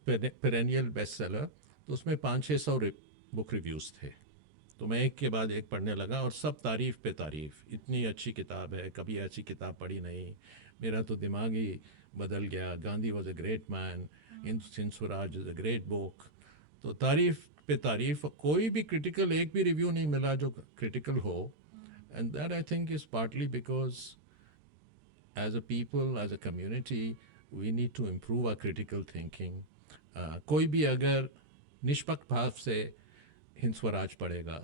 perennial bestseller. तो उसमें 500-600 बुक रिव्यूज़ थे. तो मैं एक के बाद एक पढ़ने लगा और सब तारीफ़ पे तारीफ़, इतनी अच्छी किताब है, कभी ऐसी किताब पढ़ी नहीं, मेरा तो दिमाग ही बदल गया, Gandhi was a great man, Hind Swaraj is a great book. तो तारीफ़ पे तारीफ़, कोई भी क्रिटिकल एक भी रिव्यू नहीं मिला जो क्रिटिकल हो. And that I think is partly because as a people, as a community, we need to improve our critical thinking. कोई भी अगर निष्पक्ष भाव से हिंद स्वराज पढ़ेगा,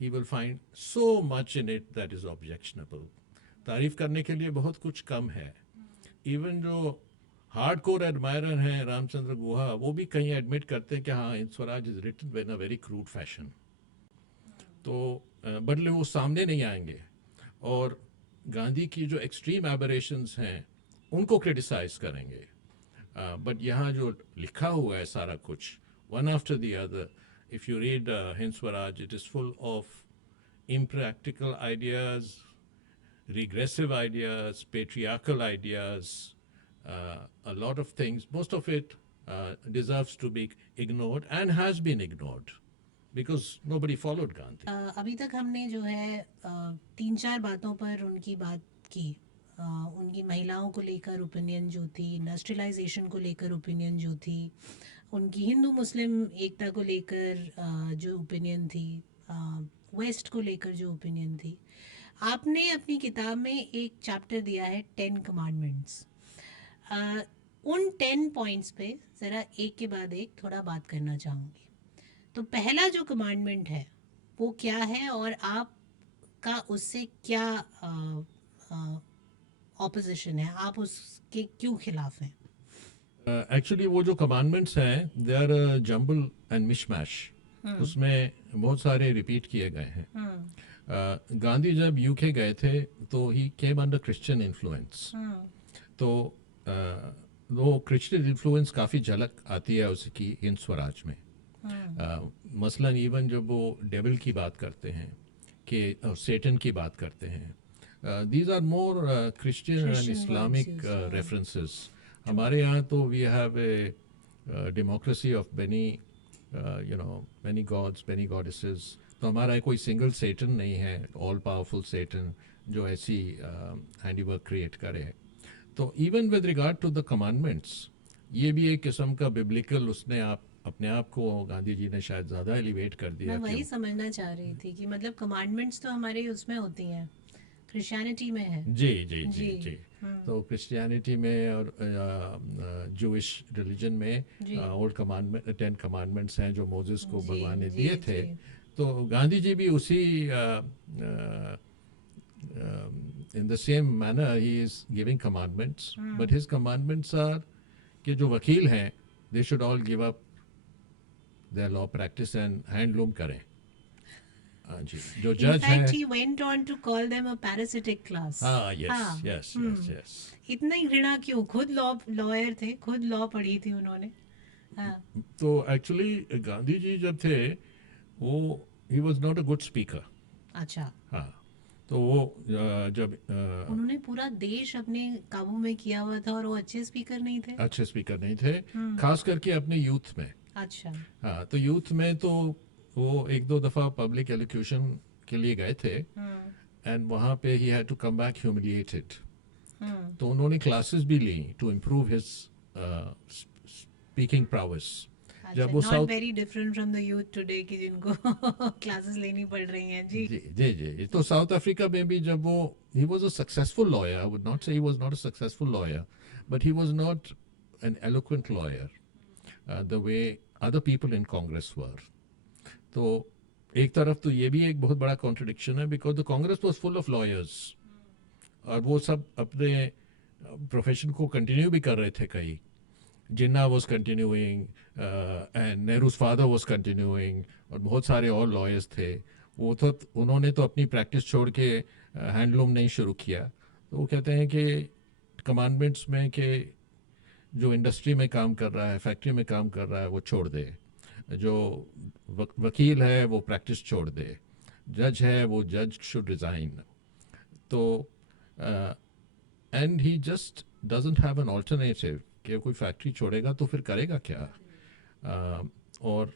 he will find so much in it that is objectionable. तारीफ करने के लिए बहुत कुछ कम है. इवन जो हार्ड कोर एडमायरर हैं रामचंद्र गुहा, वो भी कहीं एडमिट करते हैं कि हाँ, Hind Swaraj is written in a very crude fashion. तो बदले वो सामने नहीं आएंगे और गांधी की जो एक्सट्रीम एबरेशंस हैं उनको क्रिटिसाइज करेंगे. बट यहाँ जो लिखा हुआ है सारा कुछ, one after the other, if you read Hind Swaraj, it is full of impractical ideas, regressive ideas, patriarchal ideas, a lot of things, most of it deserves to be ignored and has been ignored because nobody followed Gandhi. अभी तक हमने जो है तीन चार बातों पर उनकी बात की। उनकी महिलाओं को लेकर ओपिनियन जो थी, इंडस्ट्रियलाइजेशन को लेकर ओपिनियन जो थी, उनकी हिंदू मुस्लिम एकता को लेकर जो ओपिनियन थी, वेस्ट को लेकर जो ओपिनियन थी। आपने अपनी किताब में एक चैप्टर दिया है 10 कमांडमेंट्स। उन 10 पॉइंट्स पे ज़रा एक के बाद एक थोड़ा बात करना चाहूँगी। तो पहला जो कमांडमेंट है वो क्या है और आपका उससे क्या ऑपोजिशन है, आप उसके क्यों खिलाफ हैं? एक्चुअली वो जो कमांडमेंट्स हैं they are jumble and mishmash, उसमें बहुत सारे रिपीट किए गए हैं। गांधी जब यूके गए थे तो ही केम अंडर क्रिश्चियन इन्फ्लुएंस, तो वो क्रिश्चियन इन्फ्लुएंस काफ़ी झलक आती है उसकी हिंद स्वराज में। मसलन इवन जब वो डेविल की बात करते हैं कि सेटन की बात करते हैं, these are more Christian and Islamic references. हमारे यहाँ तो we have a democracy of many many gods many goddesses, तो हमारा कोई सिंगल सेटन नहीं है, ऑल पावरफुल सेटन जो ऐसी हैंडीवर्क क्रिएट करे। तो even with regard to the commandments, ये भी एक किस्म का बिब्लिकल, उसने अपने आप को गांधी जी ने शायद ज़्यादा एलिवेट कर दिया। मैं वही समझना चाह रही थी कि मतलब कमांडमेंट्स तो हमारे उसमें होती हैं, क्रिश्चियनिटी में है। जी जी जी जी, जी। तो क्रिश्चियनिटी में और जूइश रिलीजन में ओल्ड कमांडमेंट 10 कमांडमेंट्स हैं जो मोसेस को भगवान ने दिए थे। तो गांधी जी भी उसी in the same manner he is giving commandments, but his commandments are कि जो वकील हैं they should all give up their law practice and handloom करें। जी, जो जज हैं, In fact, he went on to call them a parasitic class. yes yes yes yes। इतना ही घृणा क्यों? खुद लॉयर थे, खुद लॉ पढ़ी थी उन्होंने। तो एक्चुअली गांधी जी जब थे वो he was not a good speaker। अच्छा। हाँ, तो वो जब उन्होंने पूरा देश अपने काबू में किया हुआ था और वो अच्छे स्पीकर नहीं थे। अच्छे स्पीकर नहीं थे, खास करके अपने यूथ में। अच्छा। हाँ, तो यूथ में तो वो एक दो दफा पब्लिक एलोक्यूशन के लिए गए थे एंड वहाँ पे he had to come back humiliated. तो उन्होंने क्लासेस भी ली to improve his speaking prowess. जब वो not very different from the youth today कि जिनको क्लासेस लेनी पड़ रही हैं। जी जी जी। तो साउथ अफ्रीका में भी जब वो he was a successful lawyer, I would not say he was not a successful lawyer, but he was not an eloquent lawyer the way other people in Congress were. तो एक तरफ तो ये भी एक बहुत बड़ा कॉन्ट्रडिक्शन है because the Congress was full of lawyers और वो सब अपने प्रोफेशन को कंटिन्यू भी कर रहे थे। कई Jinnah was continuing and Nehru's father was continuing और बहुत सारे और लॉयर्स थे। वो तो उन्होंने तो अपनी प्रैक्टिस छोड़ के हैंडलूम नहीं शुरू किया। तो वो कहते हैं कि कमांडमेंट्स में कि जो इंडस्ट्री में काम कर रहा है, फैक्ट्री में काम कर रहा है, वो छोड़ दे, जो वकील है वो प्रैक्टिस छोड़ दे, जज है वो जज शुड रिजाइन। तो and he just doesn't have an alternative कि कोई फैक्ट्री छोड़ेगा तो फिर करेगा क्या। और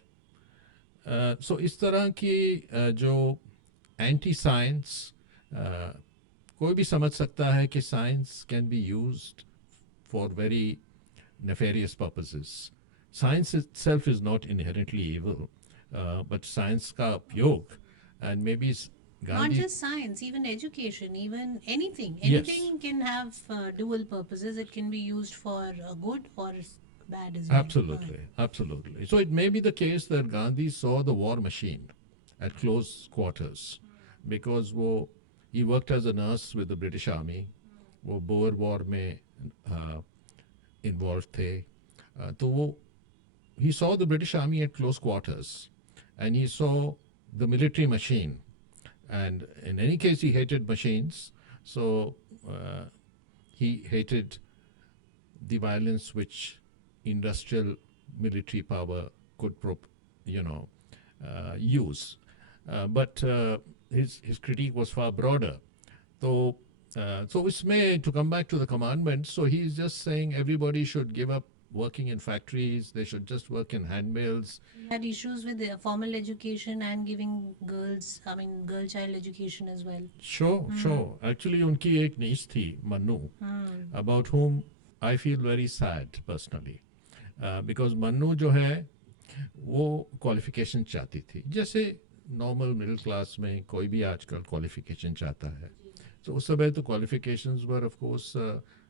सो इस तरह की जो एंटी साइंस, कोई भी समझ सकता है कि science can be used for very nefarious purposes. Science itself is not inherently evil, but science का उपयोग and maybe not Gandhi, just science, even education, even anything Yes. can have dual purposes. It can be used for good or bad as well. absolutely, absolutely. So it may be the case that Gandhi saw the war machine at close quarters because he worked as a nurse with the British Army. वो बोer war में involved थे। तो वो he saw the British Army at close quarters and he saw the military machine, and in any case he hated machines, so he hated the violence which industrial military power could use, but his critique was far broader. तो So इसमें, to come back to the commandments, so he's just saying everybody should give up working in factories, they should just work in handmills. He had issues with formal education and giving girls, I mean, girl child education as well. Sure. Actually उनकी एक niece थी, Manu, about whom I feel very sad personally. Because Manu जो है वो क्वालिफिकेशन चाहती थी, जैसे नॉर्मल मिडिल क्लास में कोई भी आजकल क्वालिफिकेशन चाहता है. So उस समय तो qualifications were of course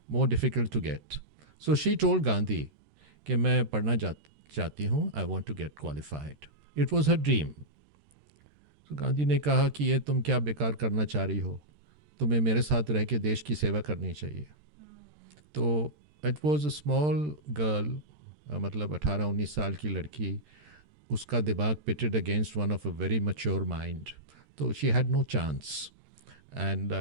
more difficult to get. So she told Gandhi कि मैं पढ़ना चाहती हूँ, I want to get qualified. It was her dream. So Gandhi ने कहा कि ये तुम क्या बेकार करना चाह रही हो, तुम्हें मेरे साथ रह के देश की सेवा करनी चाहिए. तो it was a small girl, मतलब 18-19 साल की लड़की, उसका दिमाग pitted against one of a very mature mind. तो she had no chance. And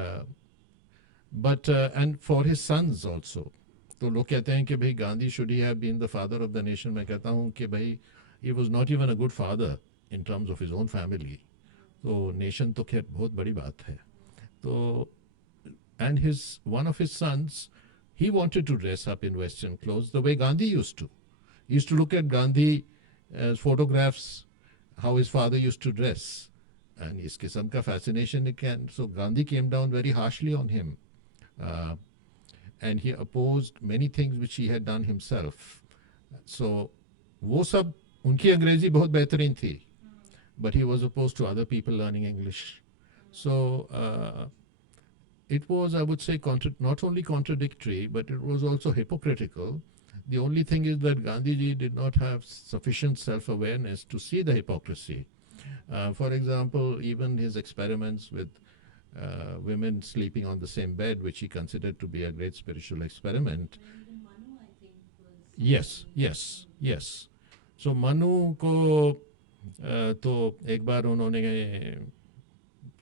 and for his sons also. तो लोग कहते हैं कि भाई Gandhi should he have been the father of the nation. मैं कहता हूँ कि भाई he was not even a good father in terms of his own family. तो nation तो खैर बहुत बड़ी बात है. तो and one of his sons, he wanted to dress up in Western clothes the way Gandhi used to. He used to look at Gandhi photographs, how his father used to dress. And इस किस्म का fascination again. So Gandhi came down very harshly on him. And he opposed many things which he had done himself. So वो सब, उनकी अंग्रेजी बहुत बेहतरीन थी. But he was opposed to other people learning English. So it was, I would say, not only contradictory, but it was also hypocritical. The only thing is that Gandhiji did not have sufficient self-awareness to see the hypocrisy. For example, even his experiments with women sleeping on the same bed, which he considered to be a great spiritual experiment. Yes. So Manu को तो एक बार उन्होंने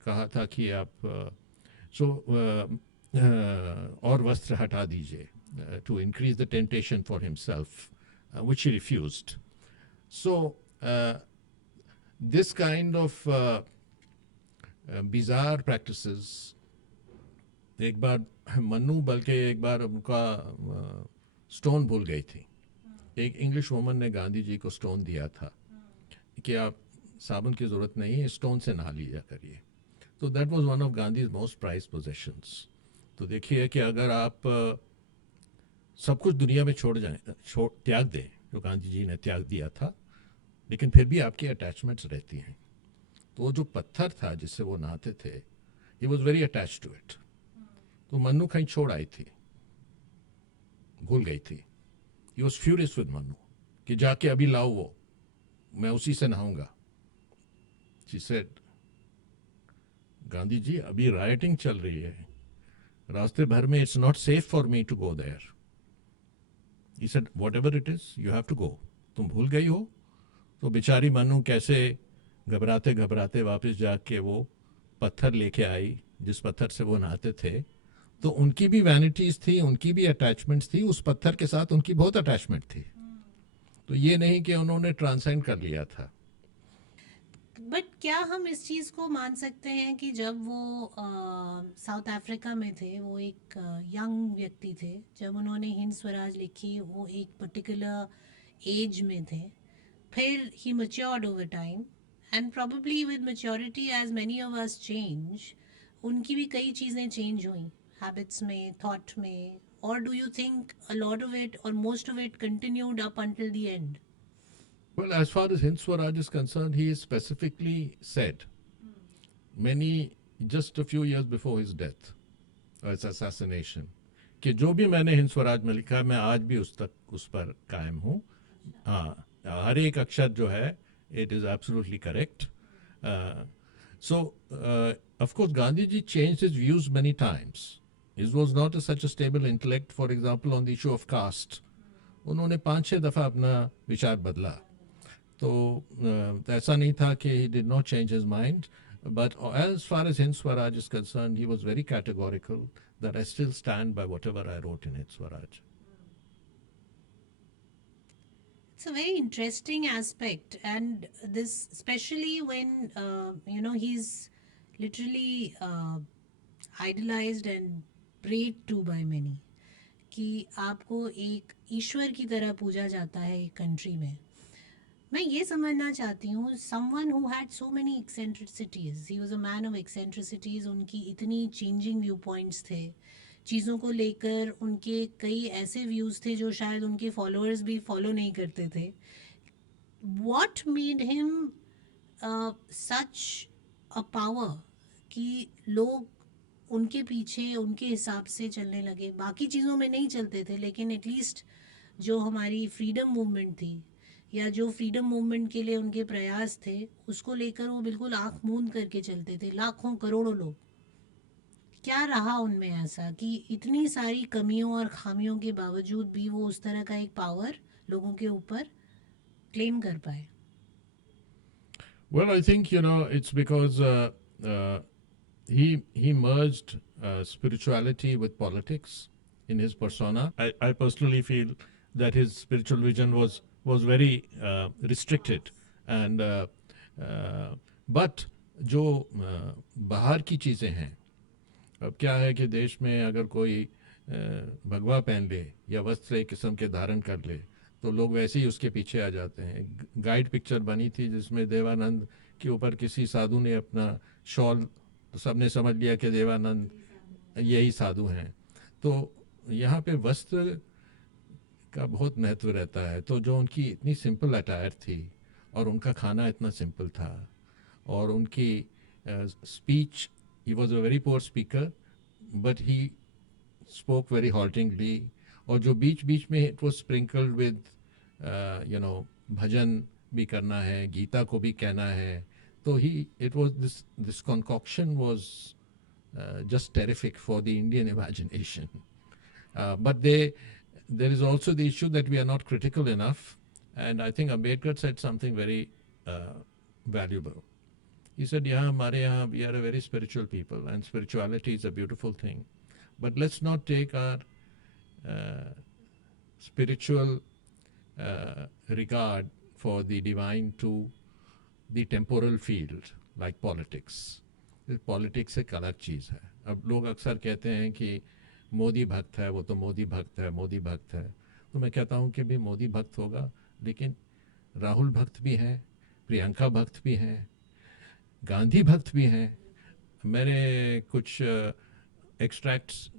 कहा था कि आप और वस्त्र हटा दीजिए, to increase the temptation for himself, which he refused. So this kind of bizarre practices, एक बार मन्नू बल्कि एक बार उनका स्टोन भूल गई थी. एक इंग्लिश वुमन ने गांधी जी को स्टोन दिया था कि आप साबुन की ज़रूरत नहीं है, स्टोन से नहा लिया करिए. तो that was one of Gandhi's most prized possessions. तो देखिए कि अगर आप सब कुछ दुनिया में त्याग दें, जो गांधी जी ने त्याग दिया था, लेकिन फिर भी आपकी अटैचमेंट्स रहती हैं. तो वो जो पत्थर था जिससे वो नहाते थे, he was very attach to it. तो मन्नू कहीं छोड़ आई थी, भूल गई थी. He was furious with Mannu कि जाके अभी लाओ वो, मैं उसी से नहाऊंगा. शी सेड, गांधी जी अभी राइटिंग चल रही है रास्ते भर में, it's not safe for me to go there. He said whatever it is you have to go. तुम भूल गई हो. तो बेचारी मन्नू कैसे घबराते घबराते वापस जाके वो पत्थर लेके आई जिस पत्थर से वो नहाते थे. तो उनकी भी वैनिटीज थी, उनकी भी अटैचमेंट्स थी, उस पत्थर के साथ उनकी बहुत अटैचमेंट थी. तो ये नहीं कि उन्होंने ट्रांसेंड कर लिया था. बट क्या हम इस चीज़ को मान सकते हैं कि जब वो साउथ अफ्रीका में थे, वो एक यंग व्यक्ति थे, जब उन्होंने हिंद स्वराज लिखी, वो एक पर्टिकुलर एज में थे, फिर ही matured over time and probably with maturity as many of us change, उनकी भी कई चीज़ें चेंज हुई हैबिट्स में, थॉट में, or do you think a lot of it or most of it continued up until the end? Well, as far as Hind Swaraj is concerned, he specifically said just a few years before his death, or his assassination, कि जो भी मैंने हिंद स्वराज में लिखा, मैं आज भी उस पर कायम हूँ. हाँ, हर एक अक्षर जो है, it is absolutely correct. So, of course, Gandhiji changed his views many times. He was not such a stable intellect. For example, on the issue of caste, उन्होंने 5-6 दफ़ा अपना विचार बदला. तो ऐसा नहीं था कि he did not change his mind. But as far as Hind Swaraj is concerned, he was very categorical that I still stand by whatever I wrote in Hind Swaraj. It's a very interesting aspect, and this especially when he's literally idolized and prayed to by many, कि आपको एक ईश्वर की तरह पूजा जाता है एक कंट्री में। मैं ये समझना चाहती हूँ, someone who had so many eccentricities, he was a man of eccentricities, उनकी इतनी चेंजिंग व्यू पॉइंट्स थे चीज़ों को लेकर, उनके कई ऐसे व्यूज़ थे जो शायद उनके फॉलोअर्स भी फॉलो नहीं करते थे। What made him such a power कि लोग उनके पीछे उनके हिसाब से चलने लगे, बाकी चीज़ों में नहीं चलते थे लेकिन एटलीस्ट जो हमारी फ्रीडम मूवमेंट थी या जो फ्रीडम मूवमेंट के लिए उनके प्रयास थे उसको लेकर वो बिल्कुल आंख मूंद करके चलते थे, लाखों करोड़ों लोग। क्या रहा उनमें ऐसा कि इतनी सारी कमियों और खामियों के बावजूद भी वो उस तरह का एक पावर लोगों के ऊपर क्लेम कर पाए? Well, I think it's because uh, he merged spirituality with politics in his persona. I personally feel that his spiritual vision was very restricted, and but जो बाहर की चीज़ें हैं, अब क्या है कि देश में अगर कोई भगवा पहन ले या वस्त्र एक किस्म के धारण कर ले तो लोग वैसे ही उसके पीछे आ जाते हैं। गाइड पिक्चर बनी थी जिसमें देवानंद के ऊपर किसी साधु ने अपना शॉल, तो सबने समझ लिया कि देवानंद यही साधु हैं। तो यहाँ पे वस्त्र का बहुत महत्व रहता है। तो जो उनकी इतनी सिंपल अटायर थी और उनका खाना इतना सिंपल था और उनकी speech, he was a very poor speaker but he spoke very haltingly, और जो बीच बीच में it was sprinkled with भजन भी करना है, गीता को भी कहना है। तो ही it was this concoction was just terrific for the Indian imagination. But there is also the issue that we are not critical enough, and I think Ambedkar said something very valuable. He said, yeah, हमारे यहाँ we are a very spiritual people and spirituality is a beautiful thing, but let's not take our spiritual regard for the divine to the temporal field like politics. Politics एक अलग चीज़ है। अब लोग अक्सर कहते हैं कि मोदी भक्त है, वो तो मोदी भक्त है, मोदी भक्त है। तो मैं कहता हूँ कि भी मोदी भक्त होगा लेकिन राहुल भक्त भी हैं, प्रियंका भक्त भी हैं, गांधी भक्त भी हैं। मैंने कुछ एक्सट्रैक्ट्स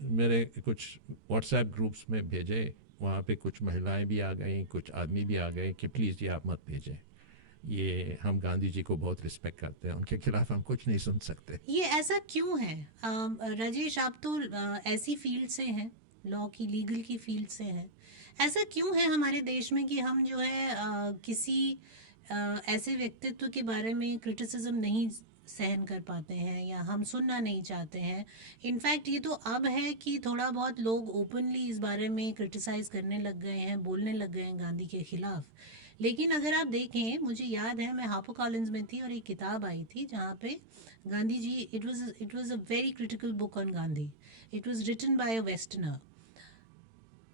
मेरे कुछ व्हाट्सएप ग्रुप्स में भेजे, वहाँ पे कुछ महिलाएं भी आ गई, कुछ आदमी भी आ गए कि प्लीज़ ये आप मत भेजें, ये हम गांधी जी को बहुत रिस्पेक्ट करते हैं, उनके खिलाफ हम कुछ नहीं सुन सकते। ये ऐसा क्यों है? राजेश, आप तो ऐसी फील्ड से हैं, लॉ की, लीगल की फील्ड से हैं, ऐसा क्यों है हमारे देश में कि हम जो है किसी ऐसे व्यक्तित्व के बारे में क्रिटिसिज्म नहीं सहन कर पाते हैं या हम सुनना नहीं चाहते हैं? इनफैक्ट ये तो अब है कि थोड़ा बहुत लोग ओपनली इस बारे में क्रिटिसाइज करने लग गए हैं, बोलने लग गए हैं गांधी के खिलाफ। लेकिन अगर आप देखें, मुझे याद है मैं हार्पर कॉलिंस में थी और एक किताब आई थी जहाँ पे Gandhi ji, it was a very critical book on Gandhi, it was written by a westerner.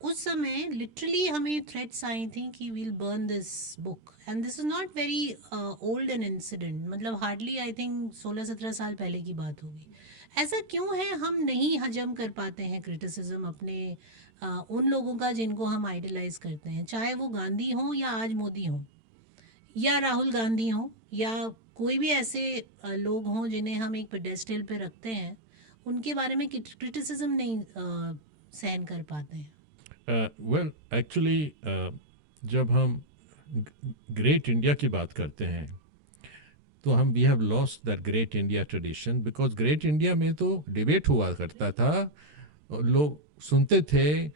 उस समय लिटरली हमें थ्रेट्स आई थी कि we'll burn this book, and this is not very old an incident, मतलब हार्डली आई थिंक 16-17 साल पहले की बात होगी। ऐसा क्यों है हम नहीं हजम कर पाते हैं क्रिटिसिज्म अपने उन लोगों का जिनको हम आइडलाइज करते हैं, चाहे वो गांधी हो या आज मोदी हो या राहुल गांधी हो या कोई भी ऐसे लोग हों जिन्हें हम एक पेडेस्टल पे रखते हैं, उनके बारे में क्रिटिसिज्म नहीं सहन कर पाते हैं। वेल एक्चुअली जब हम ग्रेट इंडिया की बात करते हैं तो हम we have lost that great India tradition, because great India में तो डिबेट हुआ करता था, लोग सुनते थे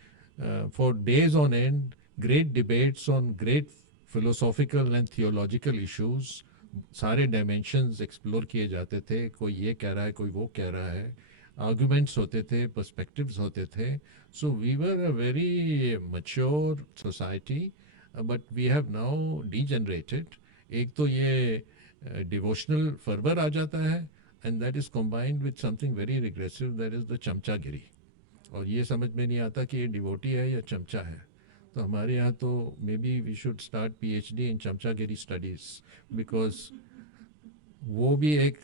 for days on end, great debates on great philosophical and theological issues, सारे डायमेंशंस एक्सप्लोर किए जाते थे, कोई ये कह रहा है कोई वो कह रहा है, आर्गुमेंट्स होते थे, पर्सपेक्टिव्स होते थे। So we were a very mature society, but we have now degenerated. एक तो ये डिवोशनल फर्वर आ जाता है and that is combined with something very regressive, that is the chamchagiri, और ये समझ में नहीं आता कि ये डिवोटी है या चमचा है। तो हमारे यहाँ तो maybe we should start PhD in chamchagiri studies, because वो भी एक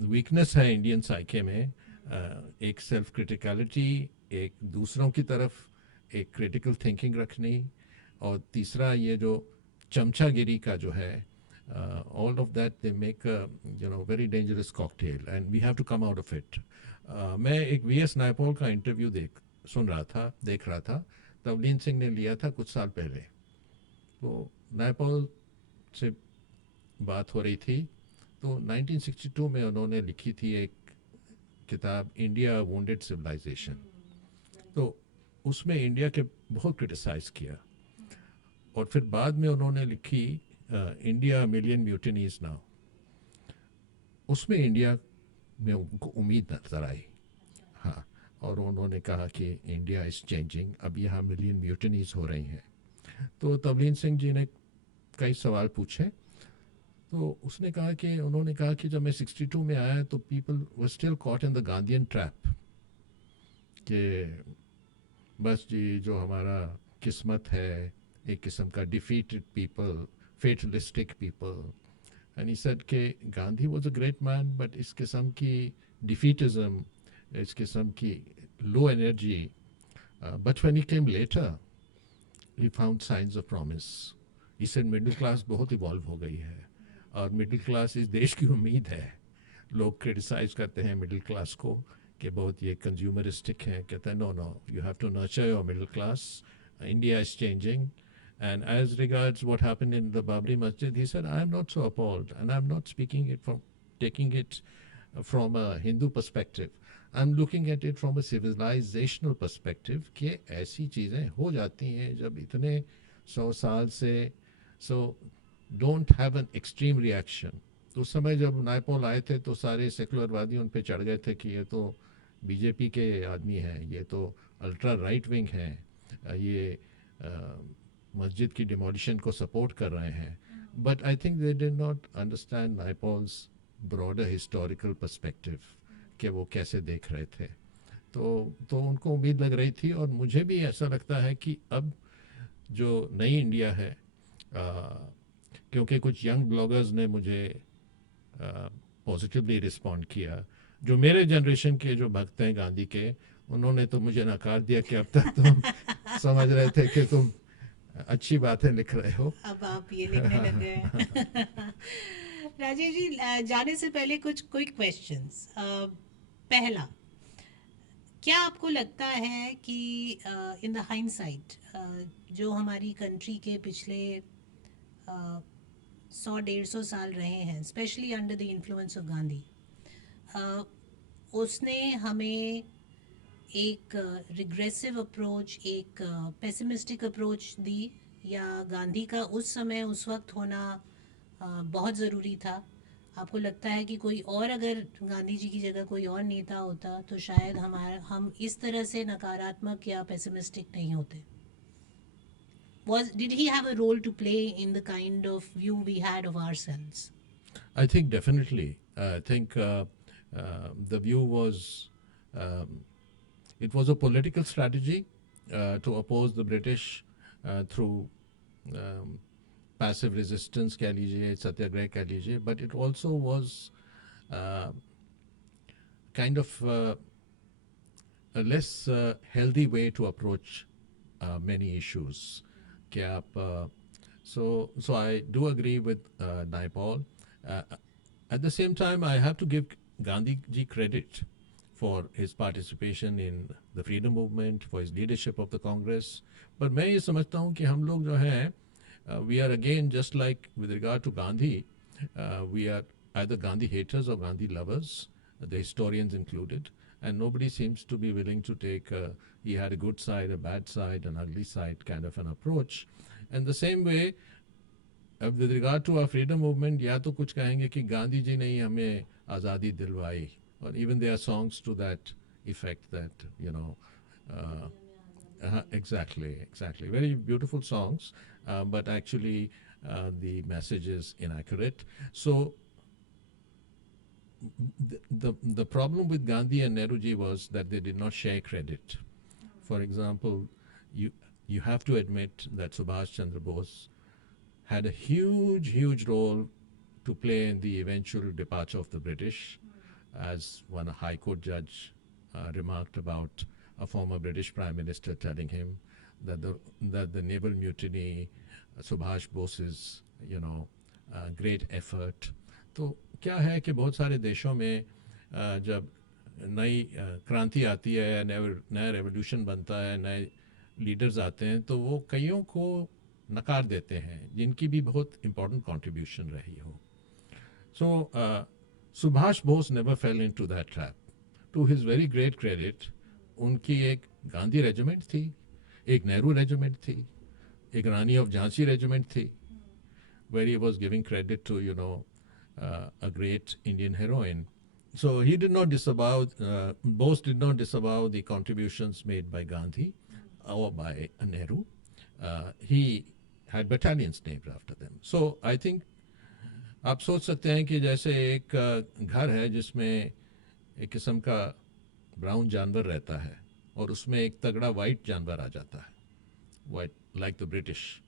वीकनेस है इंडियन साइके में। एक सेल्फ क्रिटिकलिटी, एक दूसरों की तरफ एक क्रिटिकल थिंकिंग रखनी, और तीसरा ये जो चमचागिरी का जो है, all of that they make very dangerous cocktail and we have to come out of it. मैं एक वीएस नायपॉल का इंटरव्यू देख रहा था, तवलीन सिंह ने लिया था कुछ साल पहले. तो नायपॉल से बात हो रही थी, तो 1962 में उन्होंने लिखी थी एक किताब, इंडिया वुंडेड सिविलाइजेशन. तो उसमें इंडिया के बहुत क्रिटिसाइज किया, और फिर बाद में उन्होंने लिखी इंडिया मिलियन म्यूटिनीज नाउ. उसमें इंडिया में उनको उम्मीद नजर आई. हाँ, और उन्होंने कहा कि इंडिया इज चेंजिंग, अब यहाँ मिलियन म्यूटिनीज हो रही हैं. तो तवलीन सिंह जी ने कई सवाल पूछे, तो उन्होंने कहा कि जब मैं 62 में आया तो people were still caught in the Gandhian trap, कि बस जी जो हमारा किस्मत है, एक किस्म का defeated people, fatalistic people. And he said कि Gandhi was a great man, but इस किस्म की डिफीटिज्म, इस किस्म की low energy, but when he came later he found signs of promise. He said middle class बहुत इवॉल्व हो गई है, और मिडिल क्लास इस देश की उम्मीद है. लोग क्रिटिसाइज करते हैं मिडिल क्लास को कि बहुत ये कंज्यूमरिस्टिक है. कहते हैं no no, you have to nurture your middle class. India is changing. And as regards what happened in the Babri Masjid, he said, I am not so appalled, and I'm not taking it from a Hindu perspective. I'm looking at it from a civilizational perspective कि ऐसी चीज़ें हो जाती हैं जब इतने 100 साल से. So don't have an extreme reaction. तो उस समय जब नायपॉल आए थे तो सारे सेकुलरवादी उन पे चढ़ गए थे कि ये तो बीजेपी के आदमी हैं, ये तो अल्ट्रा राइट विंग हैं, ये मस्जिद की डिमोलिशन को सपोर्ट कर रहे हैं. But I think they did not understand Naipaul's broader historical perspective, कि वो कैसे देख रहे थे. तो उनको उम्मीद लग रही थी, और मुझे भी ऐसा लगता है कि अब जो नई इंडिया है, क्योंकि कुछ यंग ब्लॉगर्स ने मुझे पॉजिटिवली रिस्पॉन्ड किया, जो मेरे जनरेशन के जो भक्त हैं गांधी के, उन्होंने तो मुझे नकार दिया कि अब तक तुम समझ रहे थे कि तुम अच्छी बातें लिख रहे हो, अब आप ये लिखने लग गए. राजेश जी, जाने से पहले कुछ क्विक क्वेश्चंस. पहला, क्या आपको लगता है कि इन द हाइंडसाइट जो हमारी कंट्री के पिछले 100-150 साल रहे हैं, specially under the influence of Gandhi, उसने हमें एक रिग्रेसिव अप्रोच, एक पेसिमिस्टिक अप्रोच दी, या गांधी का उस समय उस वक्त होना बहुत ज़रूरी था? आपको लगता है कि कोई और, अगर गांधी जी की जगह कोई और नेता होता तो शायद हम इस तरह से नकारात्मक या पेसिमिस्टिक नहीं होते? Did he have a role to play in the kind of view we had of ourselves? I think definitely. I think the view was, it was a political strategy to oppose the British through passive resistance कह लीजिए, सत्याग्रह कह लीजिए, but it also was kind of a less healthy way to approach many issues. कि आप so I do agree with Naipaul. At the same time, I have to give Gandhi ji credit for his participation in the freedom movement, for his leadership of the Congress. But मैं ये समझता हूँ कि हम लोग जो हैं, we are again just like with regard to Gandhi, we are either Gandhi haters or Gandhi lovers, the historians included, and nobody seems to be willing to take he had a good side, a bad side, an ugly side kind of an approach. And the same way, with regard to our freedom movement, या तो कुछ कहेंगे कि गांधी जी ने ही हमें आज़ादी दिलवाई, or even there are songs to that effect that, you know, exactly, very beautiful songs, but actually the message is inaccurate. So the problem with Gandhi and Nehruji was that they did not share credit. For example, you have to admit that Subhash Chandra Bose had a huge role to play in the eventual departure of the British as one High Court judge remarked about a former British Prime Minister telling him that the naval mutiny, Subhash Bose's, great effort. तो क्या है कि बहुत सारे देशों में जब नई क्रांति आती है या नया रेवोल्यूशन बनता है, नए लीडर्स आते हैं, तो वो कईयों को नकार देते हैं जिनकी भी बहुत इम्पोर्टेंट कंट्रीब्यूशन रही हो. So Subhash Bose never fell into that trap. To his very great credit, उनकी एक गांधी रेजिमेंट थी, एक नेहरू रेजिमेंट थी, एक रानी ऑफ झांसी रेजिमेंट थी, where he was giving credit to, a great Indian heroine. So he did not disavow, Bose did not disavow the contributions made by Gandhi or by Nehru. He had battalions named after them. So I think आप सोच सकते हैं कि जैसे एक घर है जिसमें एक किस्म का ब्राउन जानवर रहता है और उसमें एक तगड़ा वाइट जानवर आ जाता है, white like the British.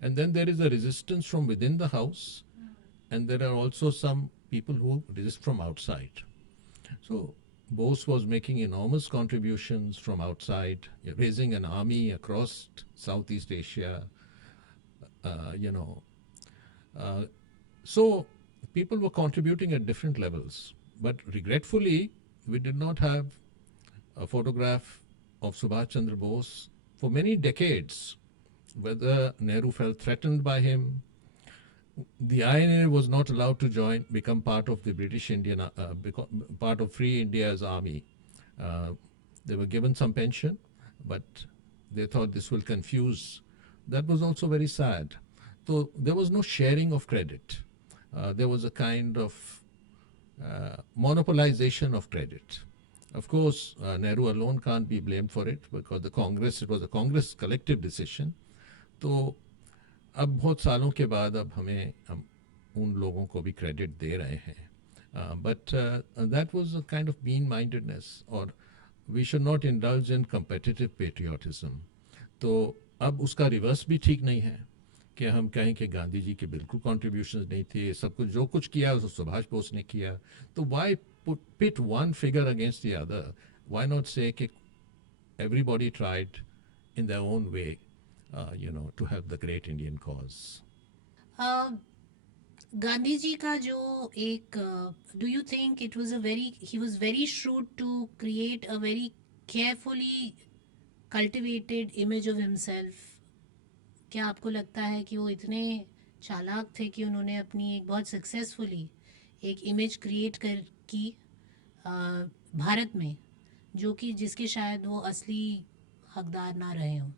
And then there is a resistance from within the house, and there are also some people who resist from outside. So Bose was making enormous contributions from outside, raising an army across Southeast Asia, so people were contributing at different levels. But regretfully, we did not have a photograph of Subhash Chandra Bose for many decades. Whether Nehru felt threatened by him, the INA was not allowed to become part of the British Indian, part of Free India's army. They were given some pension, but they thought this will confuse. That was also very sad. So there was no sharing of credit. There was a kind of monopolization of credit. Of course, Nehru alone can't be blamed for it because it was a Congress collective decision. तो अब बहुत सालों के बाद अब हम उन लोगों को भी क्रेडिट दे रहे हैं, but that was a kind of mean mindedness, और we should not indulge in competitive patriotism. तो अब उसका रिवर्स भी ठीक नहीं है कि हम कहें कि गांधी जी के बिल्कुल कॉन्ट्रीब्यूशन नहीं थे, सब कुछ जो कुछ किया उसको सुभाष बोस ने किया. तो why pit one figure against the other? Why not say कि everybody tried in their own way to help the great Indian cause. Gandhi ji का जो एक, do you think it was he was very shrewd to create a very carefully cultivated image of himself? क्या आपको लगता है कि वो इतने चालाक थे कि उन्होंने अपनी एक बहुत सक्सेसफुली एक इमेज क्रिएट की भारत में, जो कि जिसके शायद वो असली हकदार ना रहे हों?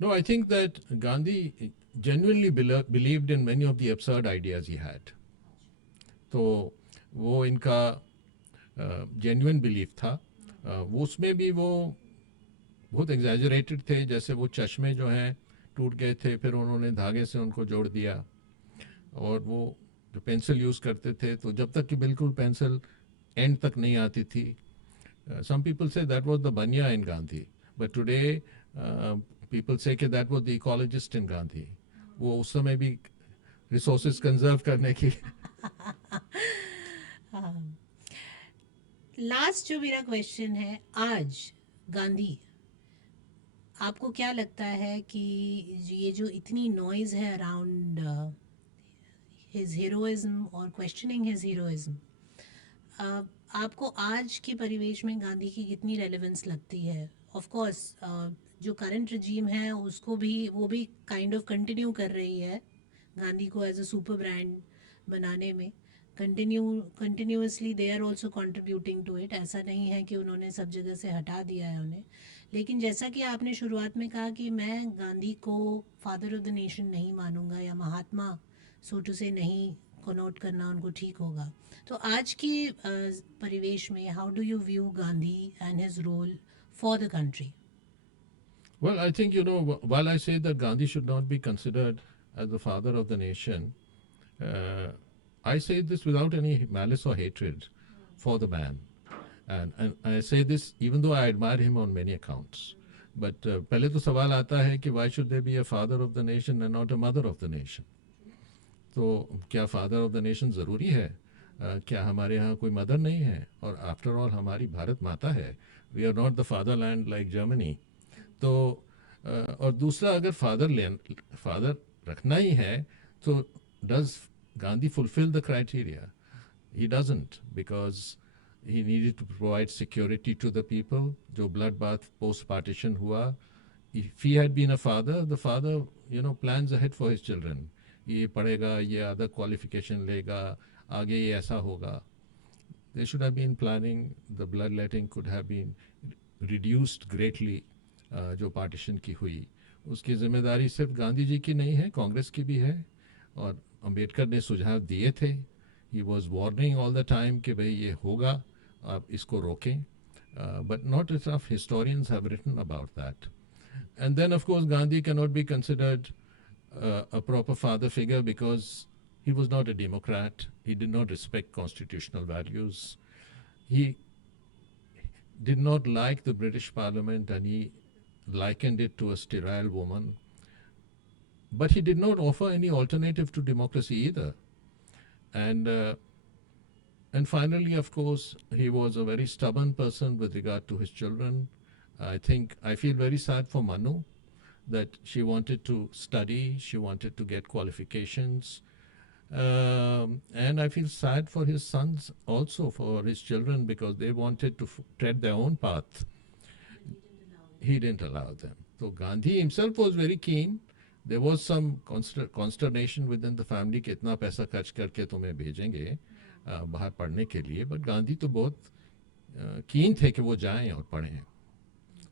No, I think that Gandhi genuinely believed in many of the absurd ideas he had. तो वो इनका genuine belief था. वो उसमें भी वो बहुत exaggerated थे, जैसे वो चश्मे जो हैं टूट गए थे, फिर उन्होंने धागे से उनको जोड़ दिया, और वो जो पेंसिल यूज़ करते थे, तो जब तक कि बिल्कुल पेंसिल एंड तक नहीं आती थी. Some people say that was the Banya in Gandhi, but today people say कि that was the ecologist in Gandhi. वो उस समय भी resources conserve करने की. लास्ट जो मेरा क्वेश्चन है, आज गांधी, आपको क्या लगता है कि ये जो इतनी नॉइज है अराउंड हिज हीरोइज्म और क्वेश्चनिंग हिज हीरोइज्म, आपको आज के परिवेश में गांधी की कितनी रेलेवेंस लगती है? ऑफ कोर्स जो करंट रजीम है उसको भी, वो भी काइंड ऑफ कंटिन्यू कर रही है गांधी को एज अ सुपर ब्रांड बनाने में. Continuously they are also contributing to it. ऐसा नहीं है कि उन्होंने सब जगह से हटा दिया है उन्हें. लेकिन जैसा कि आपने शुरुआत में कहा कि मैं गांधी को फादर ऑफ द नेशन नहीं मानूंगा, या महात्मा सो टू से नहीं कोनोट करना उनको ठीक होगा. तो आज के परिवेश में how do you view Gandhi and his role for the country? Well, I think, while I say that Gandhi should not be considered as the father of the nation, I say this without any malice or hatred for the man. And I say this even though I admire him on many accounts. But पहले तो सवाल आता है कि why should there be a father of the nation and not a mother of the nation? तो क्या father of the nation ज़रूरी है? क्या हमारे यहाँ कोई मदर नहीं है? और आफ्टर ऑल हमारी भारत माता है. We are not the fatherland like Germany. तो और दूसरा, अगर फादर रखना ही है, तो does Gandhi fulfil the criteria? He doesn't, because he needed to provide security to the people. जो bloodbath post partition हुआ, if he had been a father, the father, plans ahead for his children. ये पढ़ेगा, ये other qualification लेगा, आगे ये ऐसा होगा. They should have been planning. The bloodletting could have been reduced greatly. जो पार्टीशन की हुई, उसकी जिम्मेदारी सिर्फ गांधी जी की नहीं है, कांग्रेस की भी है. और अंबेडकर ने सुझाव दिए थे. He was warning all the time कि भाई ये होगा, आप इसको रोकें. But not enough historians have written about that. And then, of course, Gandhi cannot be considered a proper father figure because he was not a Democrat. He did not respect constitutional values. He did not like the British Parliament, and he likened it to a sterile woman. But he did not offer any alternative to democracy either. And finally, of course, he was a very stubborn person with regard to his children. I feel very sad for Manu, that she wanted to study, she wanted to get qualifications. And I feel sad for his sons also, for his children, because they wanted to tread their own path. He didn't allow them. So Gandhi himself was very keen. There was some consternation within the family कि इतना पैसा खर्च करके तुम्हें भेजेंगे बाहर पढ़ने के लिए. बट गांधी तो बहुत कीन थे कि वो जाएं और पढ़ें,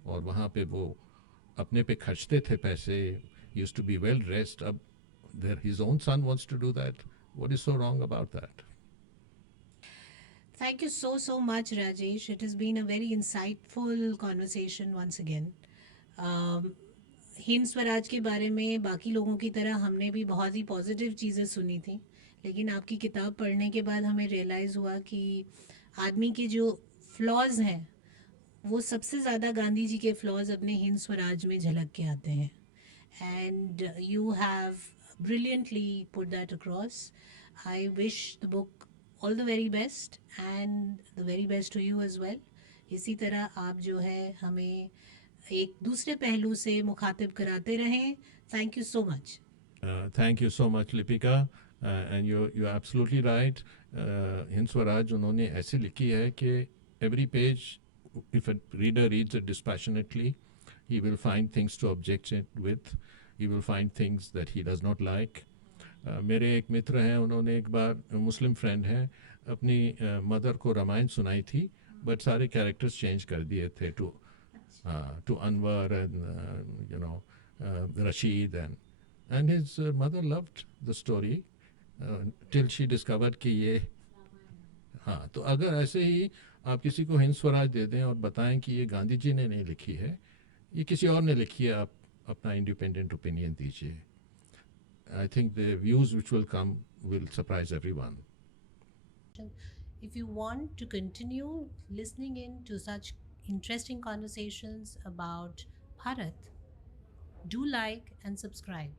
और वहाँ पे वो अपने पे खर्चते थे पैसे. used to be well dressed. अब his own son wants to do that. What is so wrong about that? Thank you so much, Rajesh. It has been a very insightful conversation once again. Hind Swaraj के बारे में बाकी लोगों की तरह हमने भी बहुत ही पॉजिटिव चीज़ें सुनी थी, लेकिन आपकी किताब पढ़ने के बाद हमें रियलाइज़ हुआ कि आदमी के जो फ्लॉज हैं वो सबसे ज़्यादा गांधी जी के फ्लॉज अपने हिंद स्वराज में झलक के आते हैं. And you have brilliantly put that across. I wish the book all the very best and the very best to you as well. इसी तरह आप जो है हमें एक दूसरे पहलू से मुखातिब कराते रहें. Thank you so much. Thank you so much, Lipika. And you're absolutely right. Hind Swaraj उन्होंने ऐसे लिखी है कि every page, if a reader reads it dispassionately, he will find things to object with. He will find things that he does not like. मेरे एक मित्र हैं, उन्होंने एक बार, मुस्लिम फ्रेंड हैं, अपनी मदर को रामायण सुनाई थी, बट सारे कैरेक्टर्स चेंज कर दिए थे to Anwar and Rashid, and his mother loved the story till she discovered कि ये. हाँ, तो अगर ऐसे ही आप किसी को हिंद स्वराज दे दें और बताएं कि ये गांधी जी ने नहीं लिखी है, ये किसी और ने लिखी है, आप अपना इंडिपेंडेंट ओपिनियन दीजिए. I think the views which will come will surprise everyone. If you want to continue listening in to such interesting conversations about Bharat, do like and subscribe.